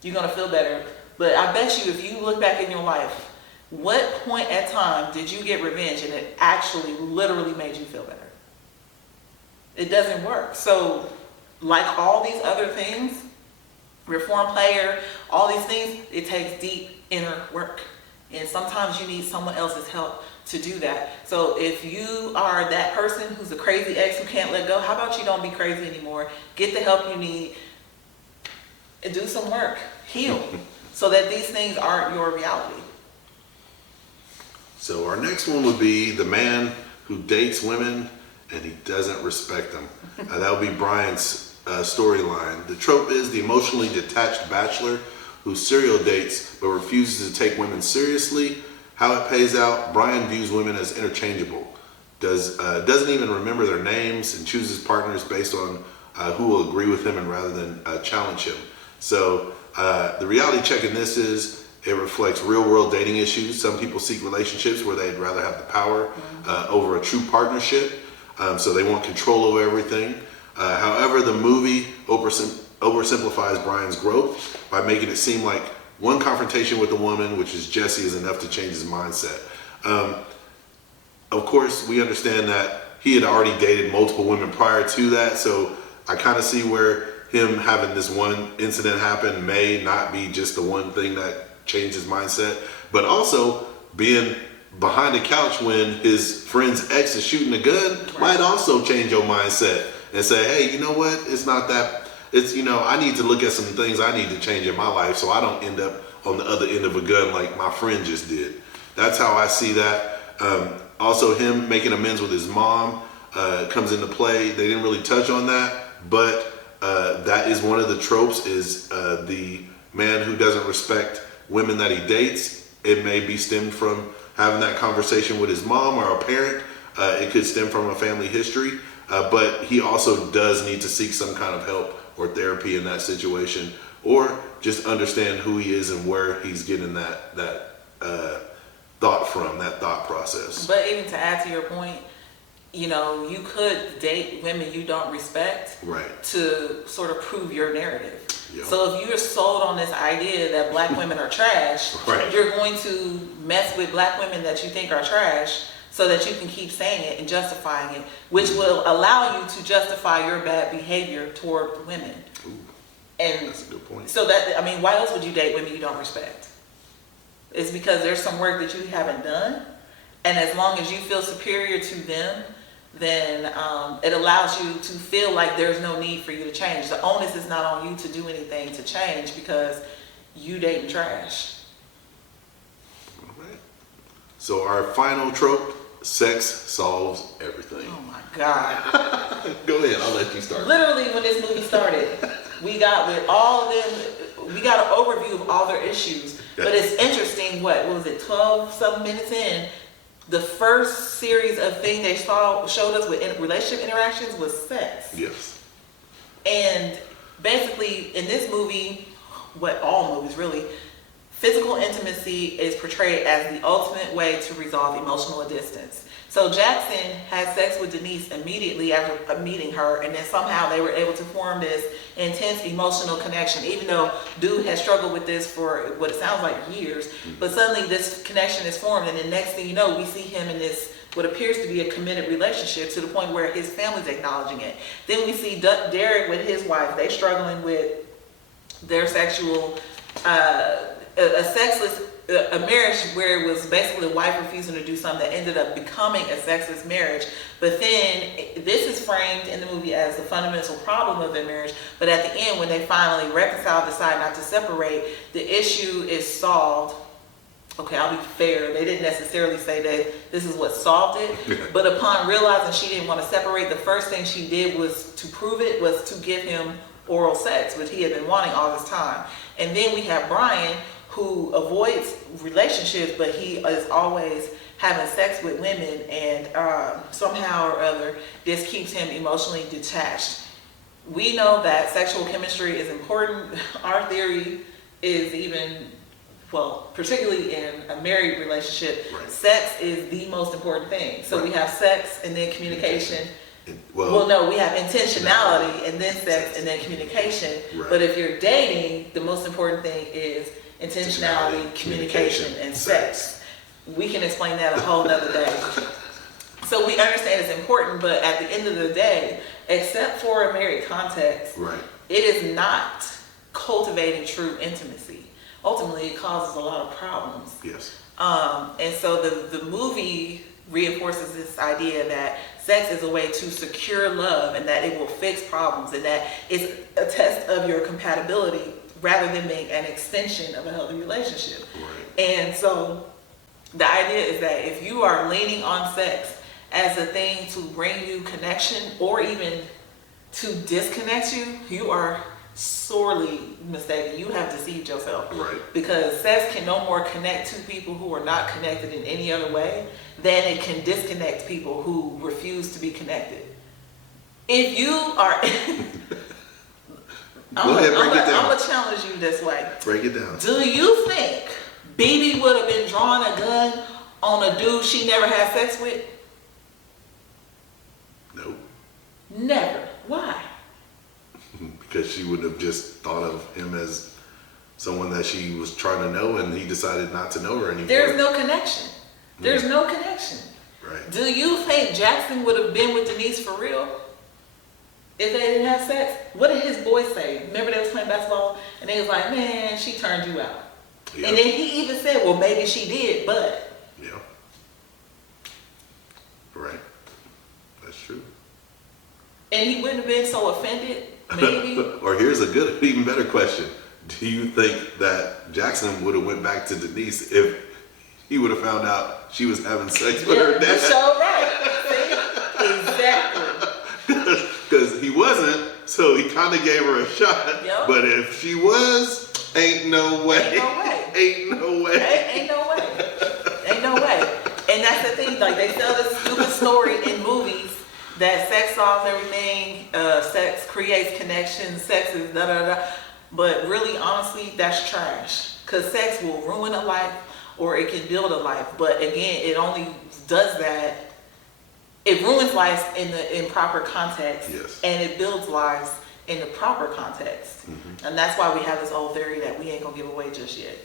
you're gonna feel better. But I bet you, if you look back in your life, What point at time did you get revenge and it actually literally made you feel better? It doesn't work. So like all these other things, reform player, all these things, it takes deep inner work. And sometimes you need someone else's help to do that. So if you are that person who's a crazy ex who can't let go, how about you don't be crazy anymore? Get the help you need and do some work. Heal so that these things aren't your reality. So our next one would be the man who dates women and he doesn't respect them. That would be Brian's storyline. The trope is the emotionally detached bachelor who serial dates but refuses to take women seriously. How it pays out, Brian views women as interchangeable, doesn't even remember their names, and chooses partners based on who will agree with him and rather than challenge him. So the reality check in this is it reflects real world dating issues. Some people seek relationships where they'd rather have the power over a true partnership. So they want control over everything. However, the movie oversimplifies Brian's growth by making it seem like one confrontation with a woman, which is Jesse, is enough to change his mindset. Of course, we understand that he had already dated multiple women prior to that, so I kind of see where him having this one incident happen may not be just the one thing that changed his mindset, but also being behind the couch when his friend's ex is shooting a gun might also change your mindset and say, hey, you know what, it's not that, it's, you know, I need to look at some things I need to change in my life so I don't end up on the other end of a gun like my friend just did. That's how I see that. Also, him making amends with his mom comes into play. They didn't really touch on that, but that is one of the tropes, is the man who doesn't respect women that he dates. It may be stemmed from having that conversation with his mom or a parent. It could stem from a family history, but he also does need to seek some kind of help or therapy in that situation, or just understand who he is and where he's getting that thought from, that thought process. But even to add to your point, you know, you could date women you don't respect, right, to sort of prove your narrative. Yeah. So if you're sold on this idea that black women are trash, right, you're going to mess with black women that you think are trash so that you can keep saying it and justifying it, which will allow you to justify your bad behavior toward women. Ooh, and that's a good point. So that, I mean, why else would you date women you don't respect? It's because there's some work that you haven't done, and as long as you feel superior to them, then it allows you to feel like there's no need for you to change. The onus is not on you to do anything to change because you dating trash. All right. So our final trope, sex solves everything. Oh my God. Go ahead, I'll let you start. Literally when this movie started, we got with all of them, we got an overview of all their issues. Yes. But it's interesting, what was it, 12-something minutes in, the first series of things they showed us with relationship interactions was sex. Yes. And basically, in this movie, what all movies really, physical intimacy is portrayed as the ultimate way to resolve emotional distance. So Jackson had sex with Denise immediately after meeting her, and then somehow they were able to form this intense emotional connection, even though dude has struggled with this for what it sounds like years. But suddenly this connection is formed, and then next thing you know, we see him in this what appears to be a committed relationship to the point where his family's acknowledging it. Then we see Derek with his wife. They struggling with their sexual, a sexless a marriage where it was basically the wife refusing to do something that ended up becoming a sexless marriage. But then this is framed in the movie as the fundamental problem of their marriage. But at the end, when they finally reconcile, decide not to separate, the issue is solved. Okay, I'll be fair. They didn't necessarily say that this is what solved it. But upon realizing she didn't want to separate, the first thing she did was to prove it, was to give him oral sex, which he had been wanting all this time. And then we have Brian, who avoids relationships, but he is always having sex with women, and somehow or other, this keeps him emotionally detached. We know that sexual chemistry is important. Our theory is even, well, particularly in a married relationship, right, sex is the most important thing. So right, we have sex and then communication. Well, no, we have intentionality and then sex and then communication. Right. But if you're dating, the most important thing is intentionality, communication, and sex. we can explain that a whole nother day. So we understand it's important, but at the end of the day, except for a married context, Right. it is not cultivating true intimacy. Ultimately, it causes a lot of problems. Yes. And so the movie reinforces this idea that sex is a way to secure love and that it will fix problems and that it's a test of your compatibility rather than being an extension of a healthy relationship. Right. And so the idea is that if you are leaning on sex as a thing to bring you connection or even to disconnect you, you are sorely mistaken. You have deceived yourself. Right. Because sex can no more connect two people who are not connected in any other way than it can disconnect people who refuse to be connected. If you are Go ahead, break it down. I'm gonna challenge you this way. Break it down. Do you think BeBe would have been drawing a gun on a dude she never had sex with? Nope. Never. Why? Because she would have just thought of him as someone that she was trying to know, and he decided not to know her anymore. There's no connection. There's no connection. Right. Do you think Jackson would have been with Denise for real if they didn't have sex? What did his boys say? Remember they was playing basketball and they was like, man, she turned you out. Yeah. And then he even said, well, maybe she did, but. Yeah. Right. That's true. And he wouldn't have been so offended, maybe. Or here's a good, even better question. Do you think that Jackson would have went back to Denise if he would have found out she was having sex with her You're dad? so right. See? Exactly. Because he wasn't, so he kind of gave her a shot. Yep. But if she was, ain't no way. Ain't no way. Ain't no way. Ain't no way. Ain't no way. And that's the thing, like they tell this stupid story in movies that sex solves everything, sex creates connections, sex is da da da. But really, honestly, that's trash. Because sex will ruin a life or it can build a life. But again, it only does that. It ruins lives in the improper context. Yes. And it builds lives in the proper context. Mm-hmm. And that's why we have this old theory that we ain't gonna give away just yet.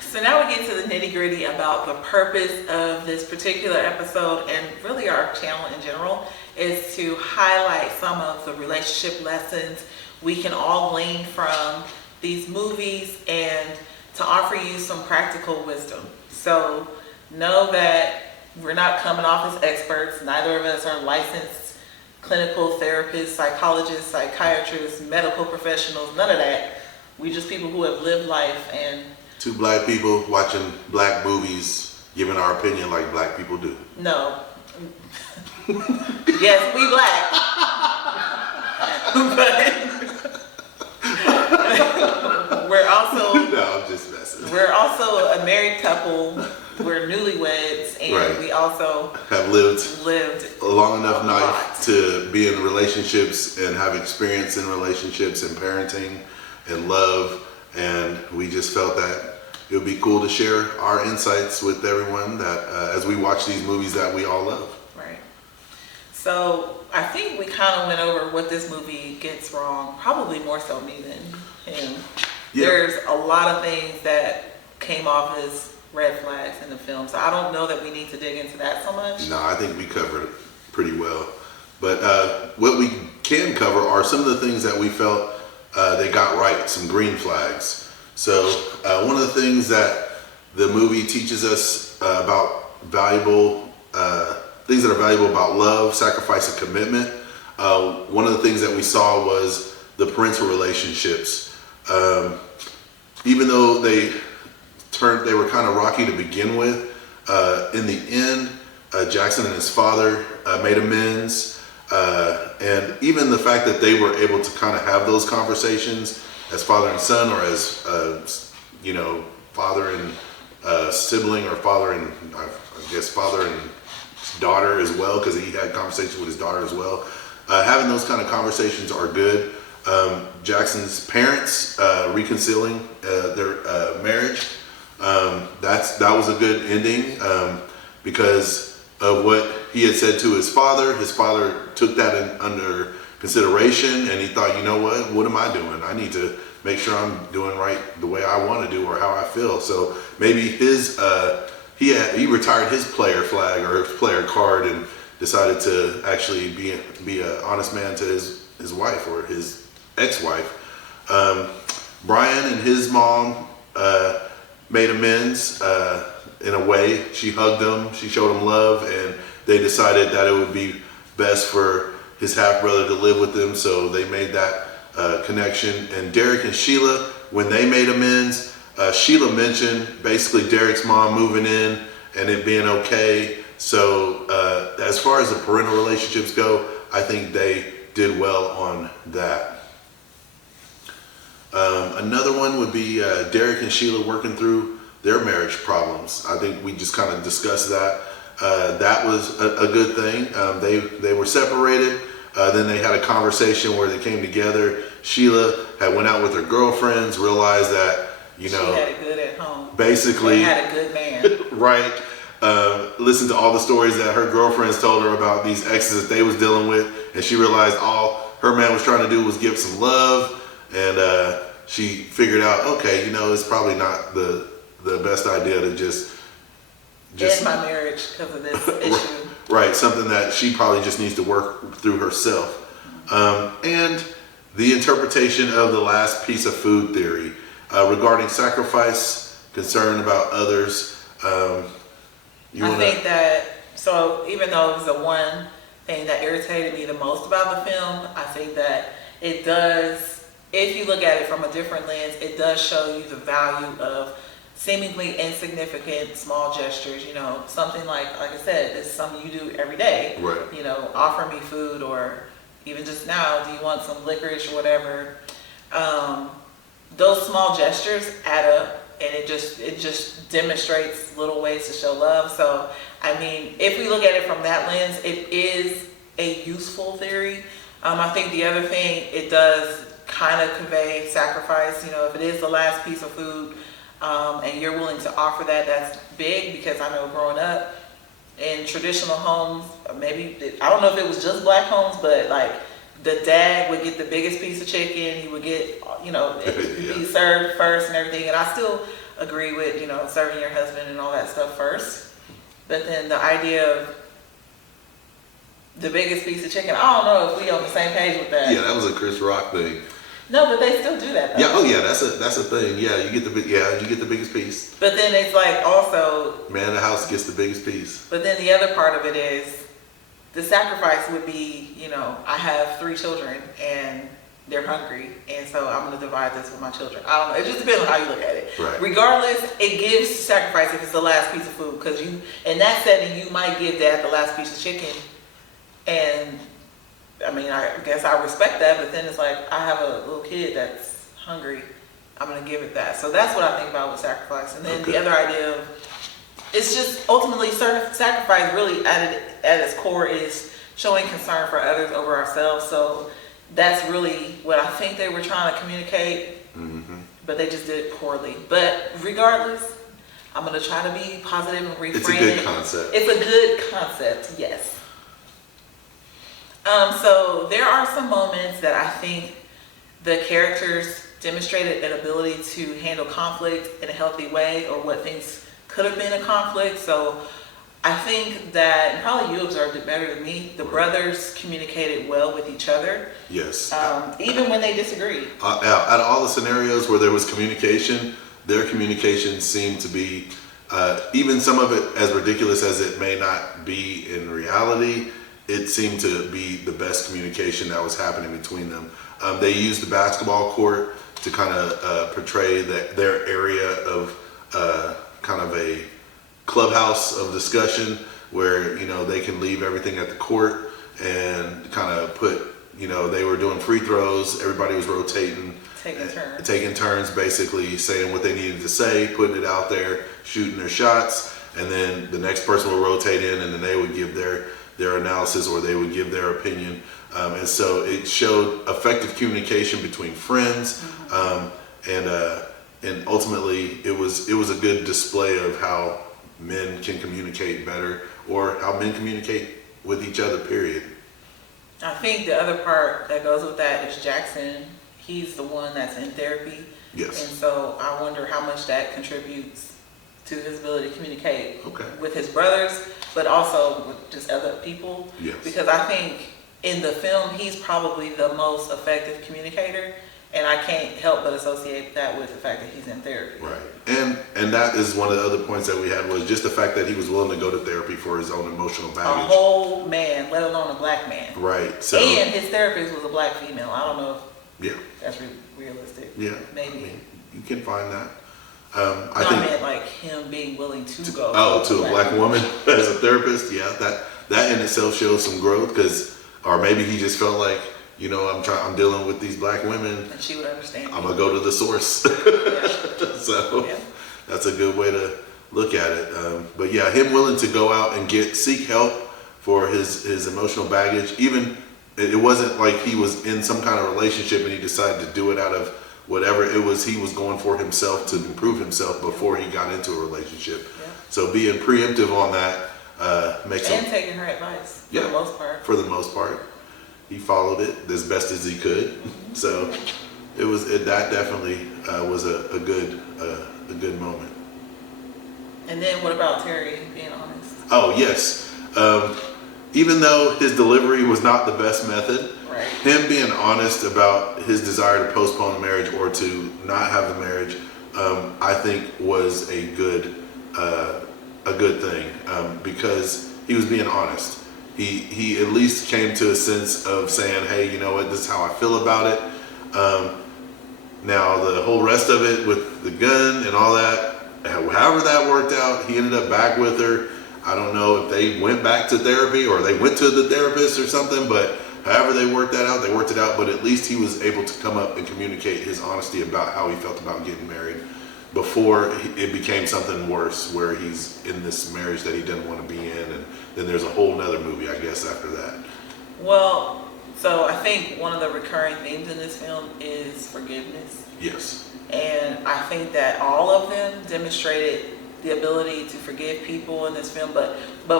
So now we get to the nitty gritty about the purpose of this particular episode and really our channel in general is to highlight some of the relationship lessons we can all glean from these movies and to offer you some practical wisdom. So know that we're not coming off as experts. Neither of us are licensed clinical therapists, psychologists, psychiatrists, medical professionals, none of that. We just people who have lived life and Two black people watching black movies, giving our opinion like black people do. no. Yes, we black. But we're also No, I'm just messing. we're also a married couple. We're newlyweds, and Right. we also Have lived lived a long enough a life lot. to be in relationships and have experience in relationships and parenting and love, and we just felt that it would be cool to share our insights with everyone that as we watch these movies that we all love. Right. So I think we kind of went over what this movie gets wrong, probably more so me than him. Yeah. There's a lot of things that came off as red flags in the film, so I don't know that we need to dig into that so much. No, I think we covered it pretty well. But what we can cover are some of the things that we felt they got right, some green flags. So one of the things that the movie teaches us about valuable things that are valuable about love, sacrifice, and commitment. One of the things that we saw was the parental relationships. Even though they were kind of rocky to begin with, in the end, Jackson and his father made amends. And even the fact that they were able to kind of have those conversations as father and son, or as father and sibling, or father and I guess father and daughter as well, because he had conversations with his daughter as well. Having those kind of conversations are good. Jackson's parents reconciling their marriage. That was a good ending because of what he had said to his father. His father took that under consideration, and he thought, you know what am I doing? I need to make sure I'm doing right the way I want to do or how I feel. So maybe his he retired his player flag or his player card and decided to actually be an honest man to his wife or his ex-wife. Brian and his mom made amends in a way. She hugged him, she showed him love, and they decided that it would be best for his half-brother to live with them, so they made that connection. And Derek and Sheila, when they made amends, Sheila mentioned basically Derek's mom moving in and it being okay. So as far as the parental relationships go, I think they did well on that. Another one would be Derek and Sheila working through their marriage problems. I think we just kind of discussed that. That was a good thing. They were separated. Then they had a conversation where they came together. Sheila had went out with her girlfriends, realized that, you know, she had it good at home. Basically, she had a good man. Right. Listened to all the stories that her girlfriends told her about these exes that they was dealing with, and she realized all her man was trying to do was give some love, and she figured out, okay, you know, it's probably not the best idea to just end my marriage because of this issue. Right, something that she probably just needs to work through herself. And the interpretation of the last piece of food theory regarding sacrifice, concern about others. I think that, so even though it was the one thing that irritated me the most about the film, I think that it does, if you look at it from a different lens, it does show you the value of seemingly insignificant small gestures. You know, something like I said, it's something you do every day. Right. You know, offer me food, or even just now, do you want some licorice or whatever? Those small gestures add up, and it just demonstrates little ways to show love. So, I mean, if we look at it from that lens, it is a useful theory. I think the other thing, it does kind of convey sacrifice. You know, if it is the last piece of food, and you're willing to offer that, that's big, because I know growing up in traditional homes, maybe, I don't know if it was just black homes, but like the dad would get the biggest piece of chicken, he would get, you know, be served first and everything. And I still agree with, you know, serving your husband and all that stuff first. But then the idea of the biggest piece of chicken, I don't know if we on the same page with that. Yeah, that was a Chris Rock thing. No, but they still do that though. Yeah, oh yeah, that's a thing. Yeah, you get the biggest piece. But then it's like also, Man of the house gets the biggest piece. but then the other part of it is the sacrifice would be, you know, I have 3 children and they're hungry, and so I'm going to divide this with my children. I don't know. It just depends on how you look at it. Right. Regardless, it gives sacrifice if it's the last piece of food, because you, in that setting, you might give dad the last piece of chicken, and I mean, I guess I respect that, but then it's like, I have a little kid that's hungry, I'm going to give it that. So that's what I think about with sacrifice. And then the other idea of, it's just ultimately sacrifice really at its core is showing concern for others over ourselves. So that's really what I think they were trying to communicate, but they just did it poorly. But regardless, I'm going to try to be positive and reframe it. It's a good concept. It's a good concept, yes. So there are some moments that I think the characters demonstrated an ability to handle conflict in a healthy way, or what things could have been a conflict. So I think that, and probably you observed it better than me, the brothers communicated well with each other. Yes. Even when they disagreed. Out of all the scenarios where there was communication, their communication seemed to be, even some of it as ridiculous as it may not be in reality, it seemed to be the best communication that was happening between them. They used the basketball court to kind of portray their area of kind of a clubhouse of discussion where, you know, they can leave everything at the court and kind of put, you know, they were doing free throws, everybody was rotating. Taking turns basically saying what they needed to say, putting it out there, shooting their shots, and then the next person would rotate in, and then they would give their analysis, or they would give their opinion. And so it showed effective communication between friends, and ultimately it was a good display of how men can communicate better, or how men communicate with each other, period. I think the other part that goes with that is Jackson. He's the one that's in therapy. Yes. And so I wonder how much that contributes to his ability to communicate Okay. with his brothers, but also with just other people. Yes. Because I think in the film, he's probably the most effective communicator, and I can't help but associate that with the fact that he's in therapy. Right. And that is one of the other points that we had was just the fact that he was willing to go to therapy for his own emotional A baggage. whole man, let alone a black man. Right. So And his therapist was a black female. I don't know if yeah. that's realistic. Yeah. Maybe. I mean, you can find that. I meant like him being willing to go. To a black woman as a therapist, yeah, that in itself shows some growth, or maybe he just felt like, you know, I'm dealing with these black women. And she would understand. I'm gonna go to the source. Yeah. So Yeah. that's a good way to look at it. But yeah, him willing to go out and seek help for his emotional baggage. Even it wasn't like he was in some kind of relationship and he decided to do it out of whatever it was he was going for himself to improve himself before he got into a relationship. Yeah. So being preemptive on that makes And him, taking her advice for Yeah. the most part. for the most part, he followed it as best as he could. So that definitely was a good moment. And then what about Terry being honest? Oh yes, even though his delivery was not the best method, Right. him being honest about his desire to postpone the marriage or to not have the marriage, I think was a good thing, because he was being honest. He at least came to a sense of saying, hey, you know what, this is how I feel about it. Now the whole rest of it with the gun and all that, however that worked out, he ended up back with her. I don't know if they went back to therapy or they went to the therapist or something, but however they worked that out, they worked it out. But at least he was able to come up and communicate his honesty about how he felt about getting married before it became something worse, where he's in this marriage that he didn't want to be in. And then there's a whole nother movie, I guess, after that. Well, so I think one of the recurring themes in this film is forgiveness. Yes. And I think that all of them demonstrated the ability to forgive people in this film, but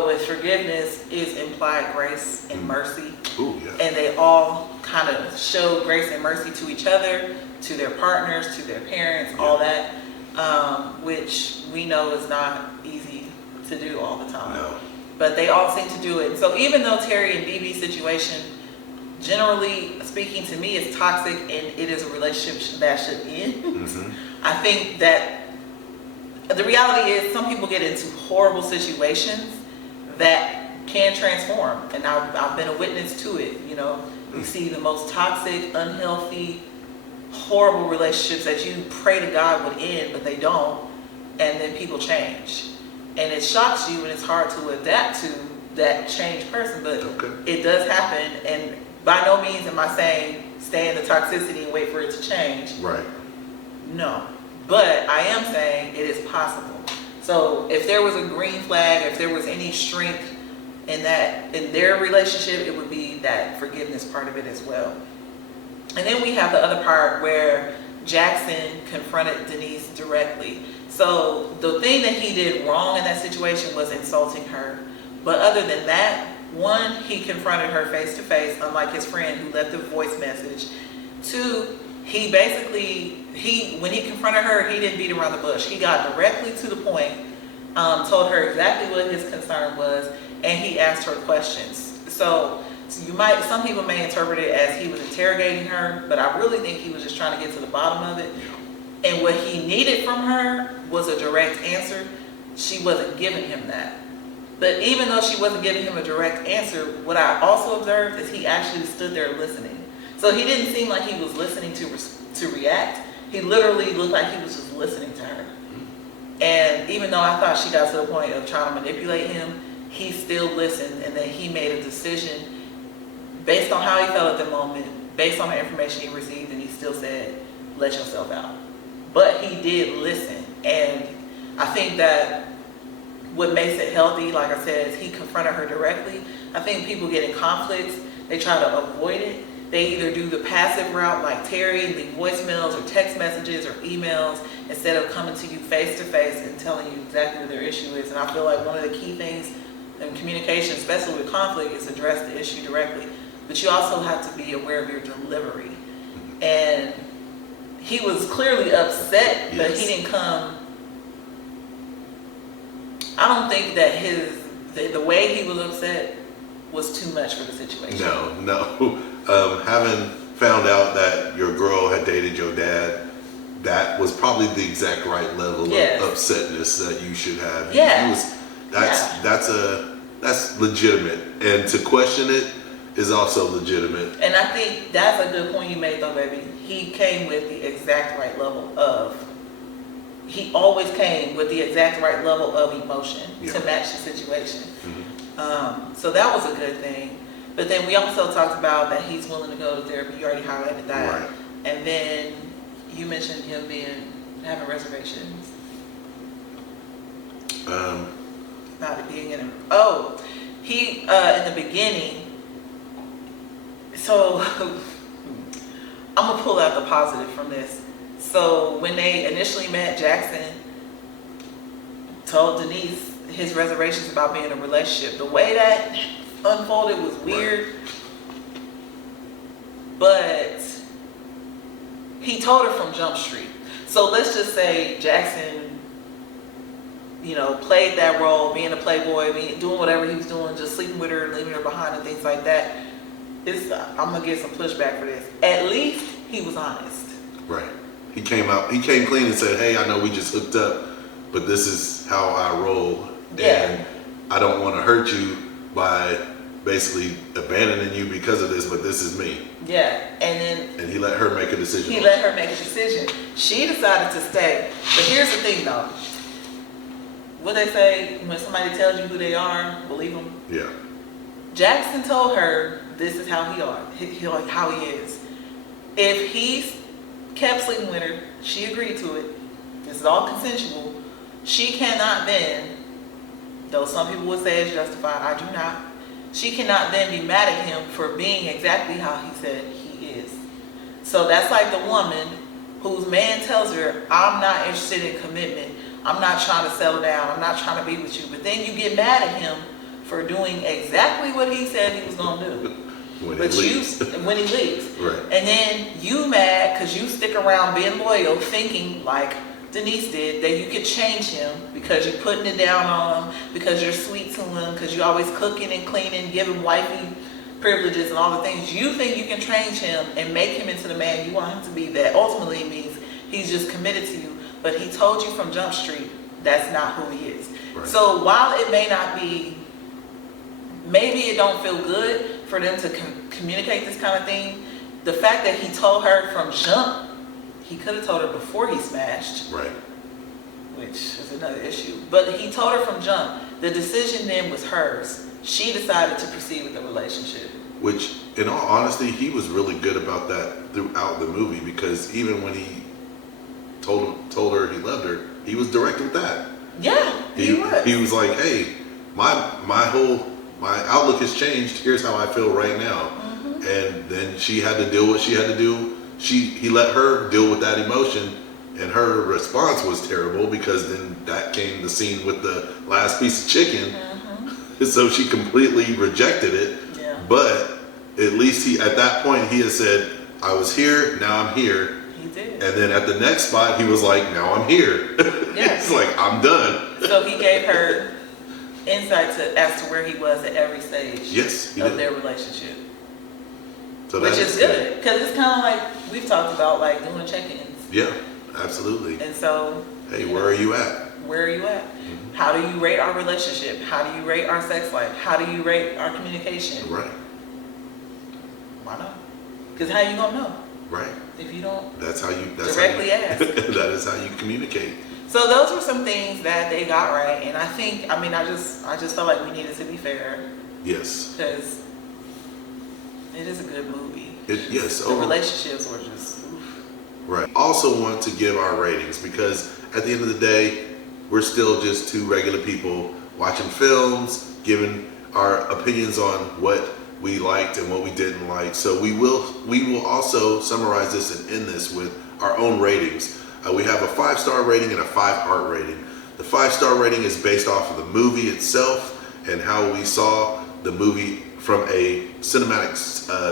with forgiveness is implied grace and mercy. Ooh, yeah. And they all kind of showed grace and mercy to each other, to their partners, to their parents, all that, which we know is not easy to do all the time. No. But they all seem to do it. So even though Terry and BeBe's situation, generally speaking, to me is toxic and it is a relationship that should end, Mm-hmm. I think that the reality is some people get into horrible situations that can transform. And I've been a witness to it. You know, you see the most toxic, unhealthy, horrible relationships that you pray to God would end, but they don't. And then people change. And it shocks you and it's hard to adapt to that changed person, but it does happen. And by no means am I saying stay in the toxicity and wait for it to change. Right. No. But I am saying it is possible. So if there was a green flag, if there was any strength in their relationship, it would be that forgiveness part of it as well. And then we have the other part where Jackson confronted Denise directly. So the thing that he did wrong in that situation was insulting her. But other than that, one, he confronted her face to face, unlike his friend who left a voice message. Two, he basically, when he confronted her, he didn't beat around the bush. He got directly to the point, told her exactly what his concern was, and he asked her questions. So some people may interpret it as he was interrogating her, but I really think he was just trying to get to the bottom of it. And what he needed from her was a direct answer. She wasn't giving him that. But even though she wasn't giving him a direct answer, what I also observed is he actually stood there listening. So he didn't seem like he was listening to react. He literally looked like he was just listening to her. And even though I thought she got to the point of trying to manipulate him, he still listened, and then he made a decision based on how he felt at the moment, based on the information he received, and he still said, let yourself out. But he did listen. And I think that what makes it healthy, like I said, is he confronted her directly. I think people get in conflicts, they try to avoid it. They either do the passive route like Terry, leave voicemails or text messages or emails instead of coming to you face to face and telling you exactly what their issue is. And I feel like one of the key things in communication, especially with conflict, is address the issue directly. But you also have to be aware of your delivery. And he was clearly upset, but he didn't come I don't think that the way he was upset was too much for the situation. No. Having found out that your girl had dated your dad, that was probably the exact right level of upsetness that you should have. Yeah. That's legitimate, and to question it is also legitimate. And I think that's a good point you made, though, baby. He came with the exact right level of. He always came with the exact right level of emotion to match the situation. Mm-hmm. So that was a good thing. But then we also talked about that he's willing to go to therapy. You already highlighted that. Right. And then you mentioned him having reservations. About it being he in the beginning. So I'm gonna pull out the positive from this. So when they initially met, Jackson told Denise his reservations about being in a relationship. The way that unfolded was weird, but he told her from Jump Street. So let's just say Jackson, played that role, being a playboy, doing whatever he was doing, just sleeping with her, leaving her behind and things like that. I'm gonna get some pushback for this. At least he was honest. Right. He came clean and said, hey, I know we just hooked up, but this is how I roll. Yeah. And I don't want to hurt you by basically abandoning you because of this, but this is me. Yeah. And he let her make a decision. He let her make a decision. She decided to stay. But here's the thing, though. What they say, when somebody tells you who they are, believe them. Yeah. Jackson told her this is how how he is. If he kept sleeping with her, she agreed to it. This is all consensual. She cannot then, though some people would say it's justified, I do not. She cannot then be mad at him for being exactly how he said he is. So that's like the woman whose man tells her, I'm not interested in commitment. I'm not trying to settle down. I'm not trying to be with you. But then you get mad at him for doing exactly what he said he was going to do. When he leaves. Right. And then you mad because you stick around being loyal, thinking like Denise did, that you could change him because you're putting it down on him, because you're sweet to him, because you're always cooking and cleaning, giving wifey privileges and all the things. You think you can change him and make him into the man you want him to be. That ultimately means he's just committed to you. But he told you from Jump Street that's not who he is. Right. So while it may not be, maybe it don't feel good for them to communicate this kind of thing, the fact that he told her from jump, he could have told her before he smashed. Right. Which is another issue. But he told her from jump. The decision then was hers. She decided to proceed with the relationship. Which, in all honesty, he was really good about that throughout the movie, because even when he told her he loved her, he was direct with that. Yeah, he was. He was like, hey, my outlook has changed. Here's how I feel right now. Mm-hmm. And then she had to deal what she had to do. He let her deal with that emotion, and her response was terrible, because then that came the scene with the last piece of chicken. Mm-hmm. So she completely rejected it. Yeah. But at least at that point he had said, I was here, now I'm here. He did. And then at the next spot he was like, now I'm here. Yes. It's like, I'm done. So he gave her insight as to where he was at every stage of their relationship. So which is good, because it's kind of like we've talked about, like doing check-ins. Yeah, absolutely. And so, hey, where are you at? Where are you at? Mm-hmm. How do you rate our relationship? How do you rate our sex life? How do you rate our communication? Right. Why not? Because how you gonna know? Right. If you don't. That's how you directly ask. That is how you communicate. So those were some things that they got right, and I just felt like we needed to be fair. Yes. Because it is a good movie. Yes. The relationships were just oof. Right. Also want to give our ratings, because at the end of the day, we're still just two regular people watching films, giving our opinions on what we liked and what we didn't like. So we will also summarize this and end this with our own ratings. We have a 5-star rating and a 5-heart rating. The 5-star rating is based off of the movie itself and how we saw the movie from a cinematic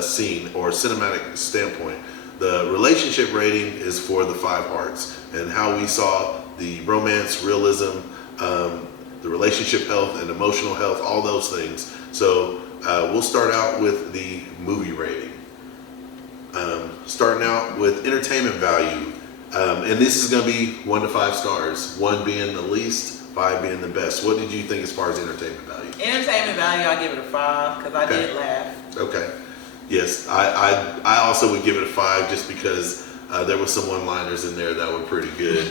scene or cinematic standpoint. The relationship rating is for the 5 hearts and how we saw the romance, realism, the relationship health and emotional health, all those things. So we'll start out with the movie rating. Starting out with entertainment value. And this is going to be 1 to 5 stars, 1 being the least, 5 being the best. What did you think as far as entertainment value? Entertainment value, I give it a 5 because I did laugh. Okay. Yes, I also would give it a 5 just because there was some one-liners in there that were pretty good.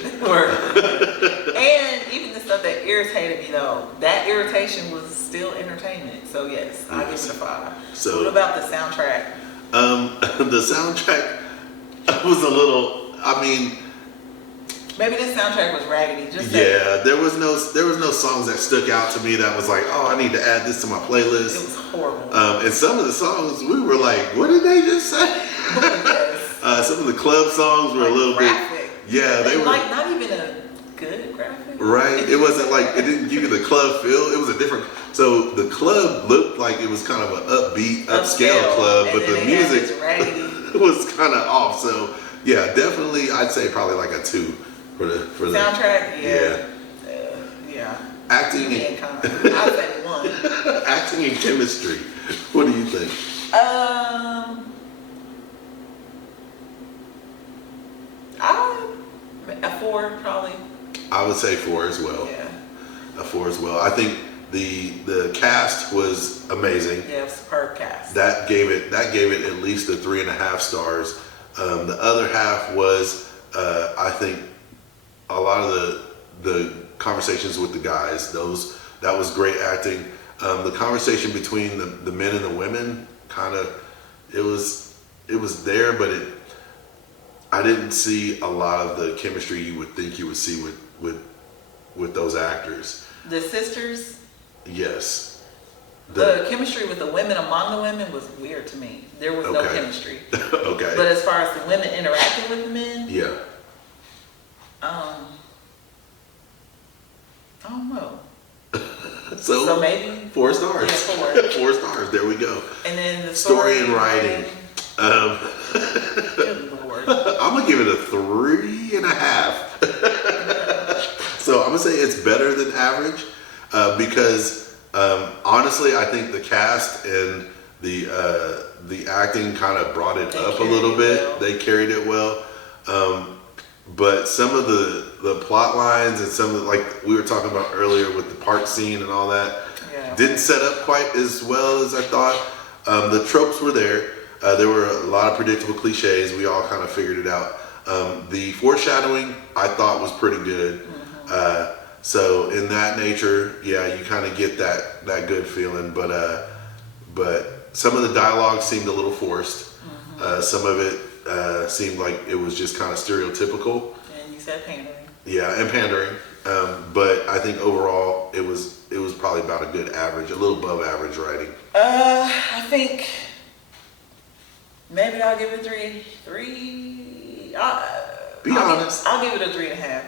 And even the stuff that irritated me though, that irritation was still entertainment. So yes, I give it a 5. So what about the soundtrack? The soundtrack was a little. I mean, maybe this soundtrack was raggedy. Just yeah, there was no songs that stuck out to me that was like, oh, I need to add this to my playlist. It was horrible. And some of the songs we were like, what did they just say? Yes. Some of the club songs were like a little graphic. bit. Yeah, they were like not even a good graphic. Right. It wasn't like it didn't give you the club feel. It was a different. So the club looked like it was kind of an upbeat, upscale club, but the music was kind of off. So yeah, definitely, I'd say probably like a 2 for the soundtrack. Yeah. Yeah. Acting and I'd say 1. Acting and chemistry. What do you think? A 4 probably. I would say 4 as well. Yeah. A 4 as well. I think the cast was amazing. Yeah, superb cast. That gave it at least a 3.5 stars. The other half was, I think, a lot of the conversations with the guys. That was great acting. The conversation between the men and the women, kind of, it was there, but I didn't see a lot of the chemistry you would think you would see with those actors. The sisters. Yes. The chemistry with the women among the women was weird to me. There was no chemistry. Okay. But as far as the women interacting with the men, yeah. I don't know. So maybe 4 stars. Yeah, 4. 4 stars. There we go. And then the story and writing. Good Lord. I'm gonna give it a 3.5. So I'm gonna say it's better than average because honestly, I think the cast and the acting kind of brought it up a little bit. Well. They carried it well. But some of the plot lines and some of like we were talking about earlier with the park scene and all that didn't set up quite as well as I thought. The tropes were there. There were a lot of predictable cliches. We all kind of figured it out. The foreshadowing I thought was pretty good. Mm-hmm. So in that nature, yeah, you kind of get that good feeling. But some of the dialogue seemed a little forced. Mm-hmm. Some of it seemed like it was just kind of stereotypical. And you said pandering. Yeah, and pandering. But I think overall it was probably about a good average, a little above average writing. I think maybe I'll give it 3. Be honest. I'll give it a 3.5.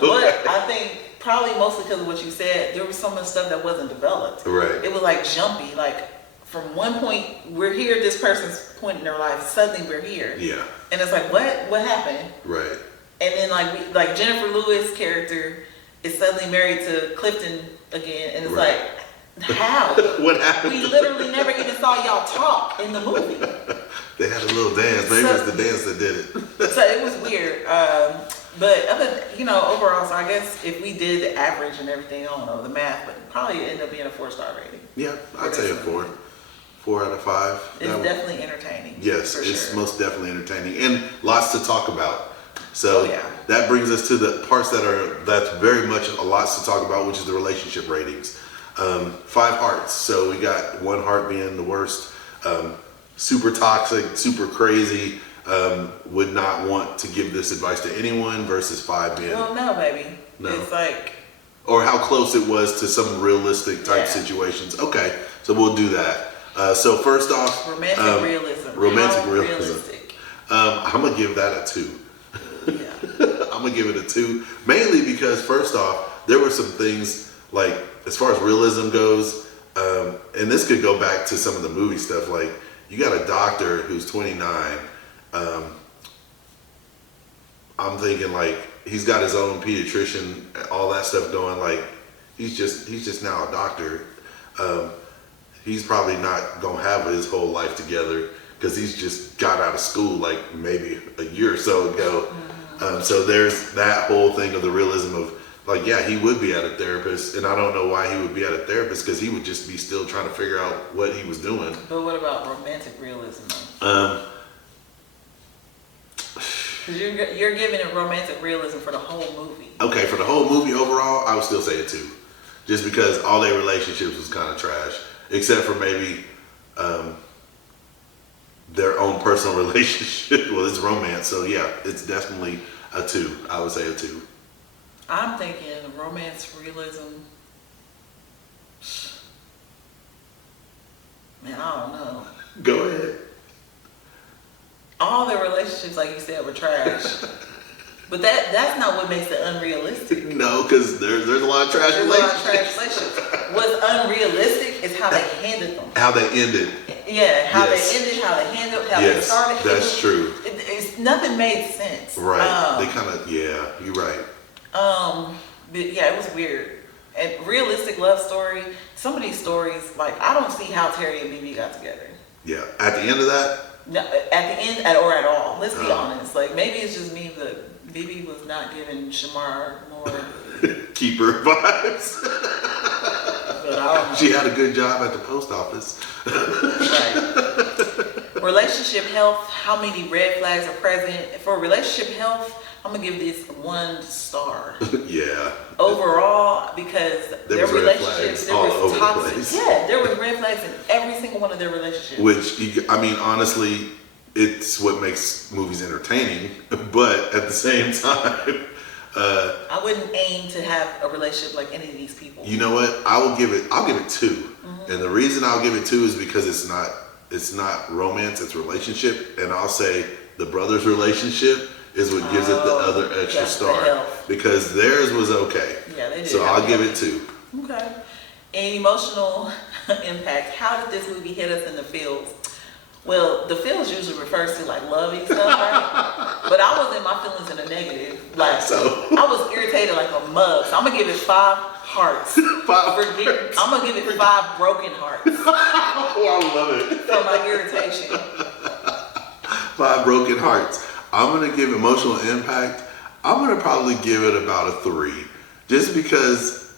But I think probably mostly because of what you said, there was so much stuff that wasn't developed. Right. It was like jumpy. Like from one point we're here, this person's point in their life, suddenly we're here. Yeah. And it's like, what happened? Right. And then like Jennifer Lewis' character is suddenly married to Clifton again, and it's like, how? What happened? We literally never even saw y'all talk in the movie. They had a little dance. Maybe it's the dance that did it. So it was weird. But overall, so I guess if we did the average and everything, I don't know the math, but probably end up being a 4-star rating. Yeah, I'd say a 4. 4 out of 5. It's definitely entertaining. Yes, it's most definitely entertaining and lots to talk about. So yeah. That brings us to the parts that's very much a lots to talk about, which is the relationship ratings. 5 hearts. So we got 1 heart being the worst. Super toxic, super crazy. Would not want to give this advice to anyone versus 5 being. Well, no, baby. No. It's like. Or how close it was to some realistic type situations. Okay, so we'll do that. So first off, romantic realism. Romantic How realism. realistic. I'm gonna give that a 2. Yeah. I'm gonna give it a 2, mainly because first off, there were some things like as far as realism goes, and this could go back to some of the movie stuff. Like you got a doctor who's 29. I'm thinking like he's got his own pediatrician, all that stuff going. Like He's just now a doctor. He's probably not gonna have his whole life together because he's just got out of school like maybe a year or so ago. So there's that whole thing of the realism of like, yeah, he would be at a therapist, and I don't know why he would be at a therapist because he would just be still trying to figure out what he was doing. But what about romantic realism? Because you're giving it romantic realism for the whole movie. Okay, for the whole movie overall, I would still say a 2. Just because all their relationships was kind of trash. Except for maybe their own personal relationship. Well, it's romance, so yeah, it's definitely a 2. I would say a 2. I'm thinking romance realism. Man, I don't know. Go ahead. All their relationships, like you said, were trash. But that's not what makes it unrealistic. No, because there's a lot of trash There's a lot of relationships. trash relationships. What's unrealistic is how they handled them. How they ended. Yeah, how Yes. they ended, how they handled, how they Yes, started. that's true. It's nothing made sense. Right. They kind of, yeah, you're right. But yeah, it was weird. And realistic love story. Some of these stories, like I don't see how Terry and BeBe got together. Yeah. At the end of that, No, at the end, or at all. Let's be honest. Like maybe it's just me, but BeBe was not giving Shamar more. keeper vibes. But I don't know. She had a good job at the post office. Right. Relationship health. How many red flags are present for relationship health? I'm gonna give this 1 star. Yeah. Overall, because There their was red relationships, flags there all was over the toxic. place. Yeah, there was red flags in every single one of their relationships. Which, I mean, honestly, it's what makes movies entertaining. But at the same time, I wouldn't aim to have a relationship like any of these people. you know what? I'll give it 2. And the reason I'll give it 2 is because it's not romance, it's relationship. And I'll say the brother's relationship is what gives it the other extra that's the star. health. Because theirs was okay. Yeah, they did. So have I'll give health. it 2. Okay. And emotional impact. How did this movie hit us in the feels? Well, the feels usually refers to like lovey stuff, right? But I was in my feelings in a negative. Like, So? I was irritated like a mug. So I'm gonna give it 5 hearts. 5 hearts. I'm gonna give it 5 broken hearts Oh, I love it. for my irritation. 5 broken hearts. I'm gonna give emotional impact. I'm gonna probably give it about a 3, just because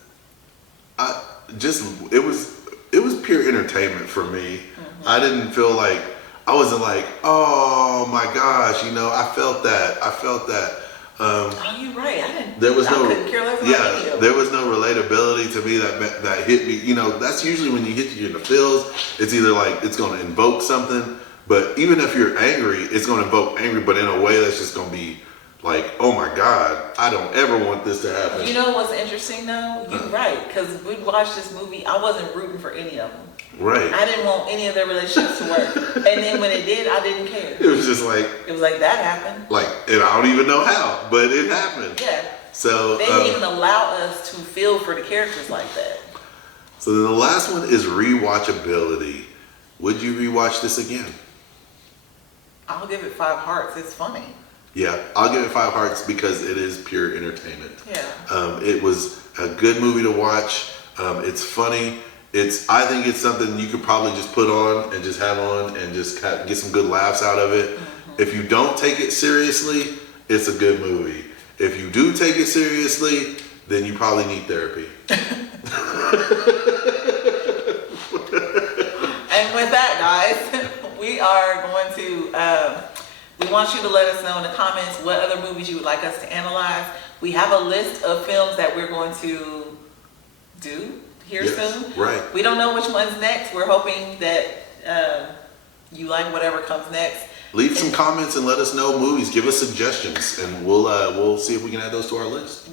it was pure entertainment for me. I didn't feel like I wasn't like, oh my gosh, I felt that. Oh, you're right. I didn't. There was I no, couldn't care less about any yeah, of there them. was no relatability to me that hit me. That's usually when you hit you in the feels. It's either like it's going to invoke something, but even if you're angry, it's going to invoke angry, but in a way that's just going to be like, oh my God, I don't ever want this to happen. You know what's interesting though? You're right, because we watched this movie. I wasn't rooting for any of them. Right. I didn't want any of their relationships to work. And then when it did, I didn't care. It was just like, It was like that happened. and I don't even know how, but it happened. Yeah. So, They didn't even allow us to feel for the characters like that. so then the last one is rewatchability. Would you rewatch this again? I'll give it 5 hearts. It's funny. Yeah, I'll give it 5 hearts because it is pure entertainment. Yeah. It was a good movie to watch. It's funny. I think it's something you could probably just put on and just have on and just get some good laughs out of it. If you don't take it seriously, it's a good movie. If you do take it seriously, then you probably need therapy. And with that, guys, we are going to, we want you to let us know in the comments what other movies you would like us to analyze. We have a list of films that we're going to do here soon. Right. We don't know which one's next. We're hoping that you like whatever comes next. Leave some comments and let us know movies. Give us suggestions, and we'll see if we can add those to our list.